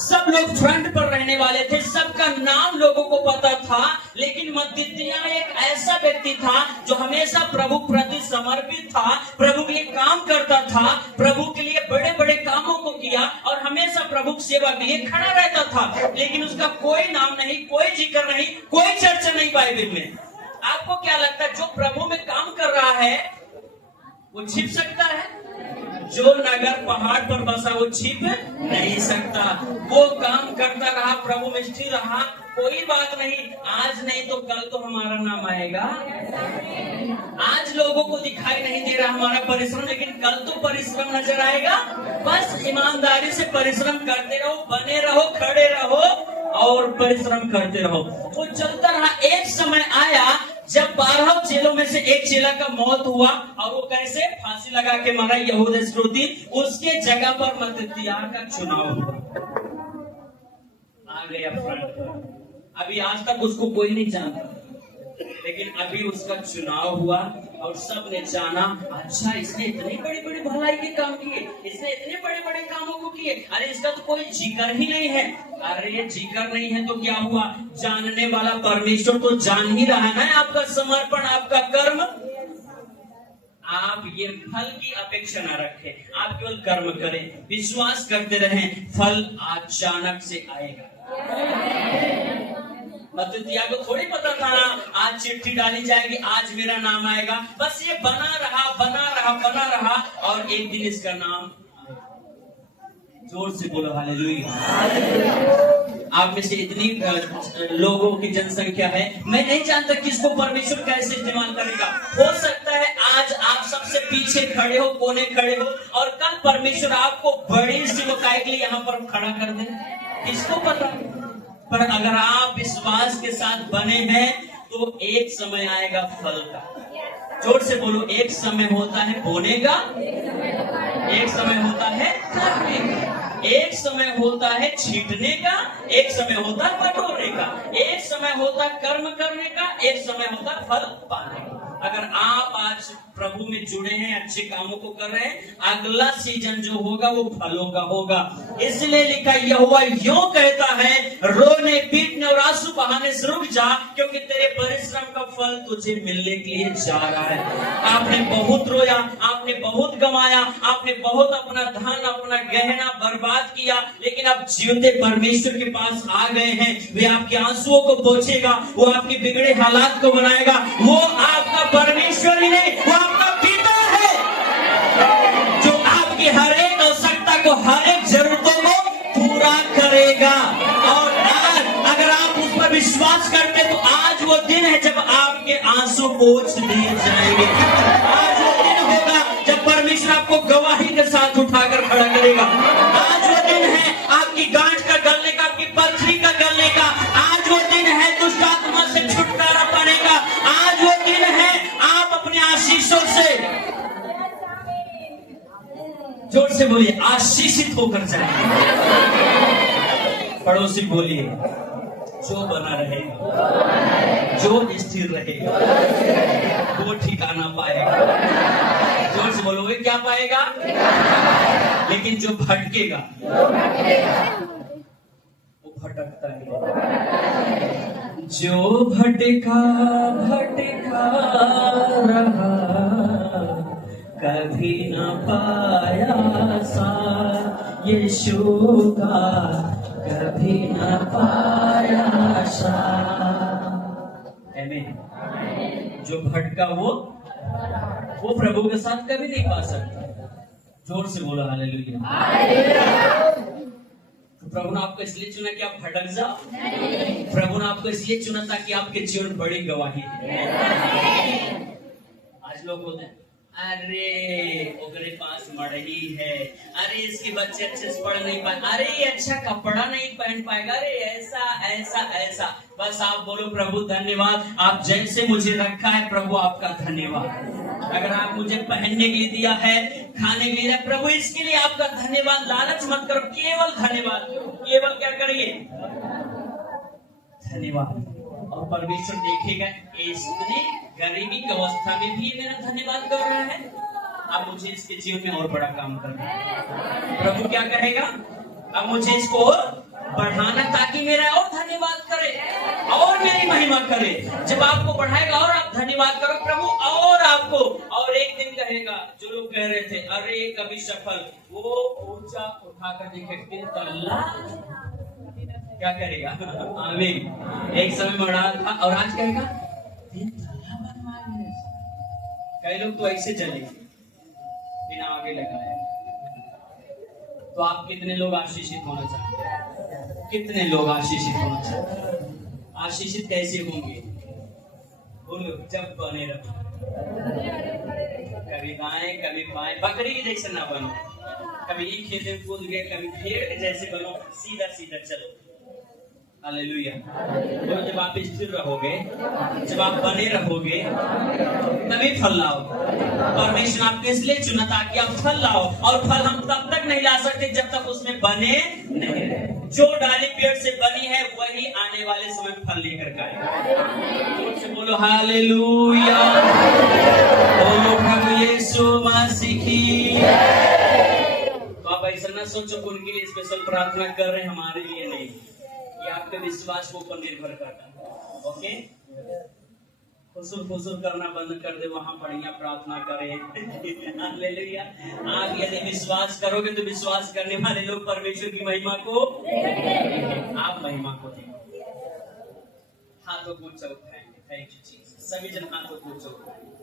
सब लोग फ्रंट पर रहने वाले थे, सबका नाम लोगों को पता था, लेकिन मत्तित्याह एक ऐसा व्यक्ति था जो हमेशा प्रभु प्रति समर्पित था, प्रभु के लिए काम करता था, प्रभु के लिए बड़े बड़े कामों को किया और हमेशा प्रभु की सेवा के लिए खड़ा रहता था। लेकिन उसका कोई नाम नहीं, कोई जिक्र नहीं, कोई चर्चा नहीं बाइबल में। आपको क्या लगता है जो प्रभु में काम कर रहा है वो छिप सकता है? जो नगर पहाड़ पर बसा वो छिप नहीं सकता। वो काम करता रहा, प्रभु में स्थिर रहा, कोई बात नहीं। आज नहीं तो कल तो हमारा नाम आएगा। आज लोगों को दिखाई नहीं दे रहा हमारा परिश्रम, लेकिन कल तो परिश्रम नजर आएगा। बस ईमानदारी से परिश्रम करते रहो, बने रहो, खड़े रहो और परिश्रम करते रहो। वो चलता रहा। एक समय आया जब 12 चेलों में से एक चेला का मौत हुआ, और वो कैसे? फांसी लगा के मरा, यहूदा इस्करियोती। उसके जगह पर मत्तित्याह का चुनाव हुआ, आ गया फ्रंट पर। अभी आज तक उसको कोई नहीं जानता, लेकिन अभी उसका चुनाव हुआ और सब ने जाना, अच्छा इसने इतने बड़े बड़े भलाई के काम किए, इसने इतने बड़े बड़े कामों को किए, अरे इसका तो कोई जिक्र ही नहीं है। अरे जिक्र नहीं है तो क्या हुआ? जानने वाला परमेश्वर तो जान ही रहा है ना आपका समर्पण, आपका कर्म। आप ये फल की अपेक्षा न रखें, आप केवल कर्म करें, विश्वास करते रहें, फल अचानक से आएगा। मत्तित्याह को थोड़ी पता था ना आज चिट्ठी डाली जाएगी, आज मेरा नाम आएगा। बस ये बना रहा, बना रहा, बना रहा, और एक दिन इसका नाम। जोर से बोलो हालेलुया। आप में से इतनी लोगों की जनसंख्या है, मैं नहीं जानता किसको परमेश्वर कैसे इस्तेमाल करेगा। हो सकता है आज आप सबसे पीछे खड़े हो, कोने खड़े हो, और कल परमेश्वर आपको बड़ी सेवकाई के लिए यहाँ पर खड़ा कर दे, किसको पता। पर अगर आप विश्वास के साथ बने हैं तो एक समय आएगा फल का। जोर से बोलो, एक समय होता है बोने का, एक समय होता है काटने का, एक समय होता है छींटने का, एक समय होता है बटोरने का, एक समय होता है कर्म करने का, एक समय होता है फल पाने का। अगर आप आज प्रभु में जुड़े हैं, अच्छे कामों को कर रहे हैं, अगला सीजन जो होगा वो फलों का होगा। इसलिए लिखा यहोवा यूं कहता है, रोने पीटने और आंसू बहाने से रुक जा, क्योंकि तेरे परिश्रम का फल तुझे मिलने के लिए जा रहा है। आपने बहुत रोया, आपने बहुत गंवाया, आपने बहुत अपना धन, अपना गहना बर्बाद किया, लेकिन अब जीवते परमेश्वर के पास आ गए हैं। वे आपके आंसुओं को पोंछेगा, वो आपके बिगड़े हालात को बनाएगा। वो आपका परमेश्वर ही नहीं, वो आपका पिता है, जो आपकी हर एक आवश्यकता को, हर एक जरूरतों को पूरा करेगा। और आज अगर आप उस पर विश्वास करते तो आज वो दिन है जब आपके आंसू पोंछ दिए जाएंगे। आज वो दिन होगा जब परमेश्वर आपको गवाही के साथ उठाकर खड़ा करेगा। आज वो दिन है आपकी गांठ का गलने का, आपकी पथरी का गलने का। आज वो दिन है दुष्ट आत्मा से छुटकारा पाने का। आज वो दिन है आप अपने आशीषों से, जोर से बोलिए, आशीषित होकर जाएंगे। पड़ोसी बोलिए, जो बना रहेगा, जो स्थिर रहेगा, वो ठिकाना पाएगा। जोर से बोलोगे, क्या पाएगा? लेकिन जो भटकेगा वो भटकता है। जो भटका भटका रहा, कभी न पाया सा यीशु का, कभी न पाया सा। आमीन। जो भटका वो प्रभु के साथ कभी नहीं पा सकता। जोर से बोलो हालेलुया। तो प्रभु ने आपको इसलिए चुना कि आप भटक जाओ? प्रभु ने आपको इसलिए चुना ताकि आपके जीवन बड़ी गवाही दे। आज लोग बोलते हैं, अरे ओकरे पास मड़ही है, अरे इसके बच्चे अच्छे से पढ़ नहीं पाए, अरे ये अच्छा कपड़ा नहीं पहन पाएगा, अरे ऐसा ऐसा ऐसा। बस आप बोलो, प्रभु धन्यवाद, आप जैसे मुझे रखा है प्रभु आपका धन्यवाद। अगर आप मुझे पहनने के लिए दिया है, खाने के लिए दिया, प्रभु इसके लिए आपका धन्यवाद। लालच मत करो, केवल धन्यवाद करो। केवल क्या करिए? धन्यवाद। और परमेश्वर देखेगा, इतने गरीबी की अवस्था में भी मेरा धन्यवाद कर रहा है, अब मुझे इसके जीवन में और बड़ा काम करना है। प्रभु क्या कहेगा? अब मुझे इसको बढ़ाना ताकि मेरा और धन्यवाद करे और मेरी महिमा करे। जब आपको बढ़ाएगा और आप धन्यवाद करो प्रभु, और आपको और एक दिन कहेगा, जो लोग कह रहे थे अरे कभी सफल, वो ऊंचा उठाकर देखे तल्ला, क्या करेगा? आमीन। एक समय बढ़ा था और आज कहेगा तल्ला बनवा है। कई लोग तो ऐसे चले बिना आगे लगाए। तो आप कितने लोग आशीषित होना चाहते हैं? कितने लोग आशीषित होना चाहते हैं? आशीषित कैसे होंगे? बोलो, जब बने रहो, कभी दाएं कभी बाएं, बकरी के जैसे ना बनो। कभी एक खेत में कूद गए, कभी भेड़ के जैसे बनो, सीधा सीधा चलो। हालेलुया। बोलो, जब आप स्थिर रहोगे, जब आप बने रहोगे, तभी फल लाओ। परमेश्वर आपको इसलिए चुना ताकि आप फल लाओ, और फल हम तब तक नहीं ला सकते जब तक उसमें बने नहीं रहे। जो डाली पेड़ से बनी है वही आने वाले समय फल लेकर के आएगा। से बोलो हालेलुया। बोलो प्रभु यीशु मसीह की। तो आप ऐसा ना सोचो कि उनके लिए स्पेशल प्रार्थना कर रहे हैं, हमारे लिए नहीं। ये आपके विश्वास को ऊपर निर्भर करता है। ओके, फुसुर करना बंद कर दे, वहां बढ़िया प्रार्थना करें। हालेलुया। आप यदि विश्वास करोगे तो विश्वास करने वाले लोग परमेश्वर की महिमा को, आप महिमा को देंगे। हाथों को ऊंचा उठाएंगे। Thank you Jesus. सभी जन हाथों को ऊंचा उठाएंगे।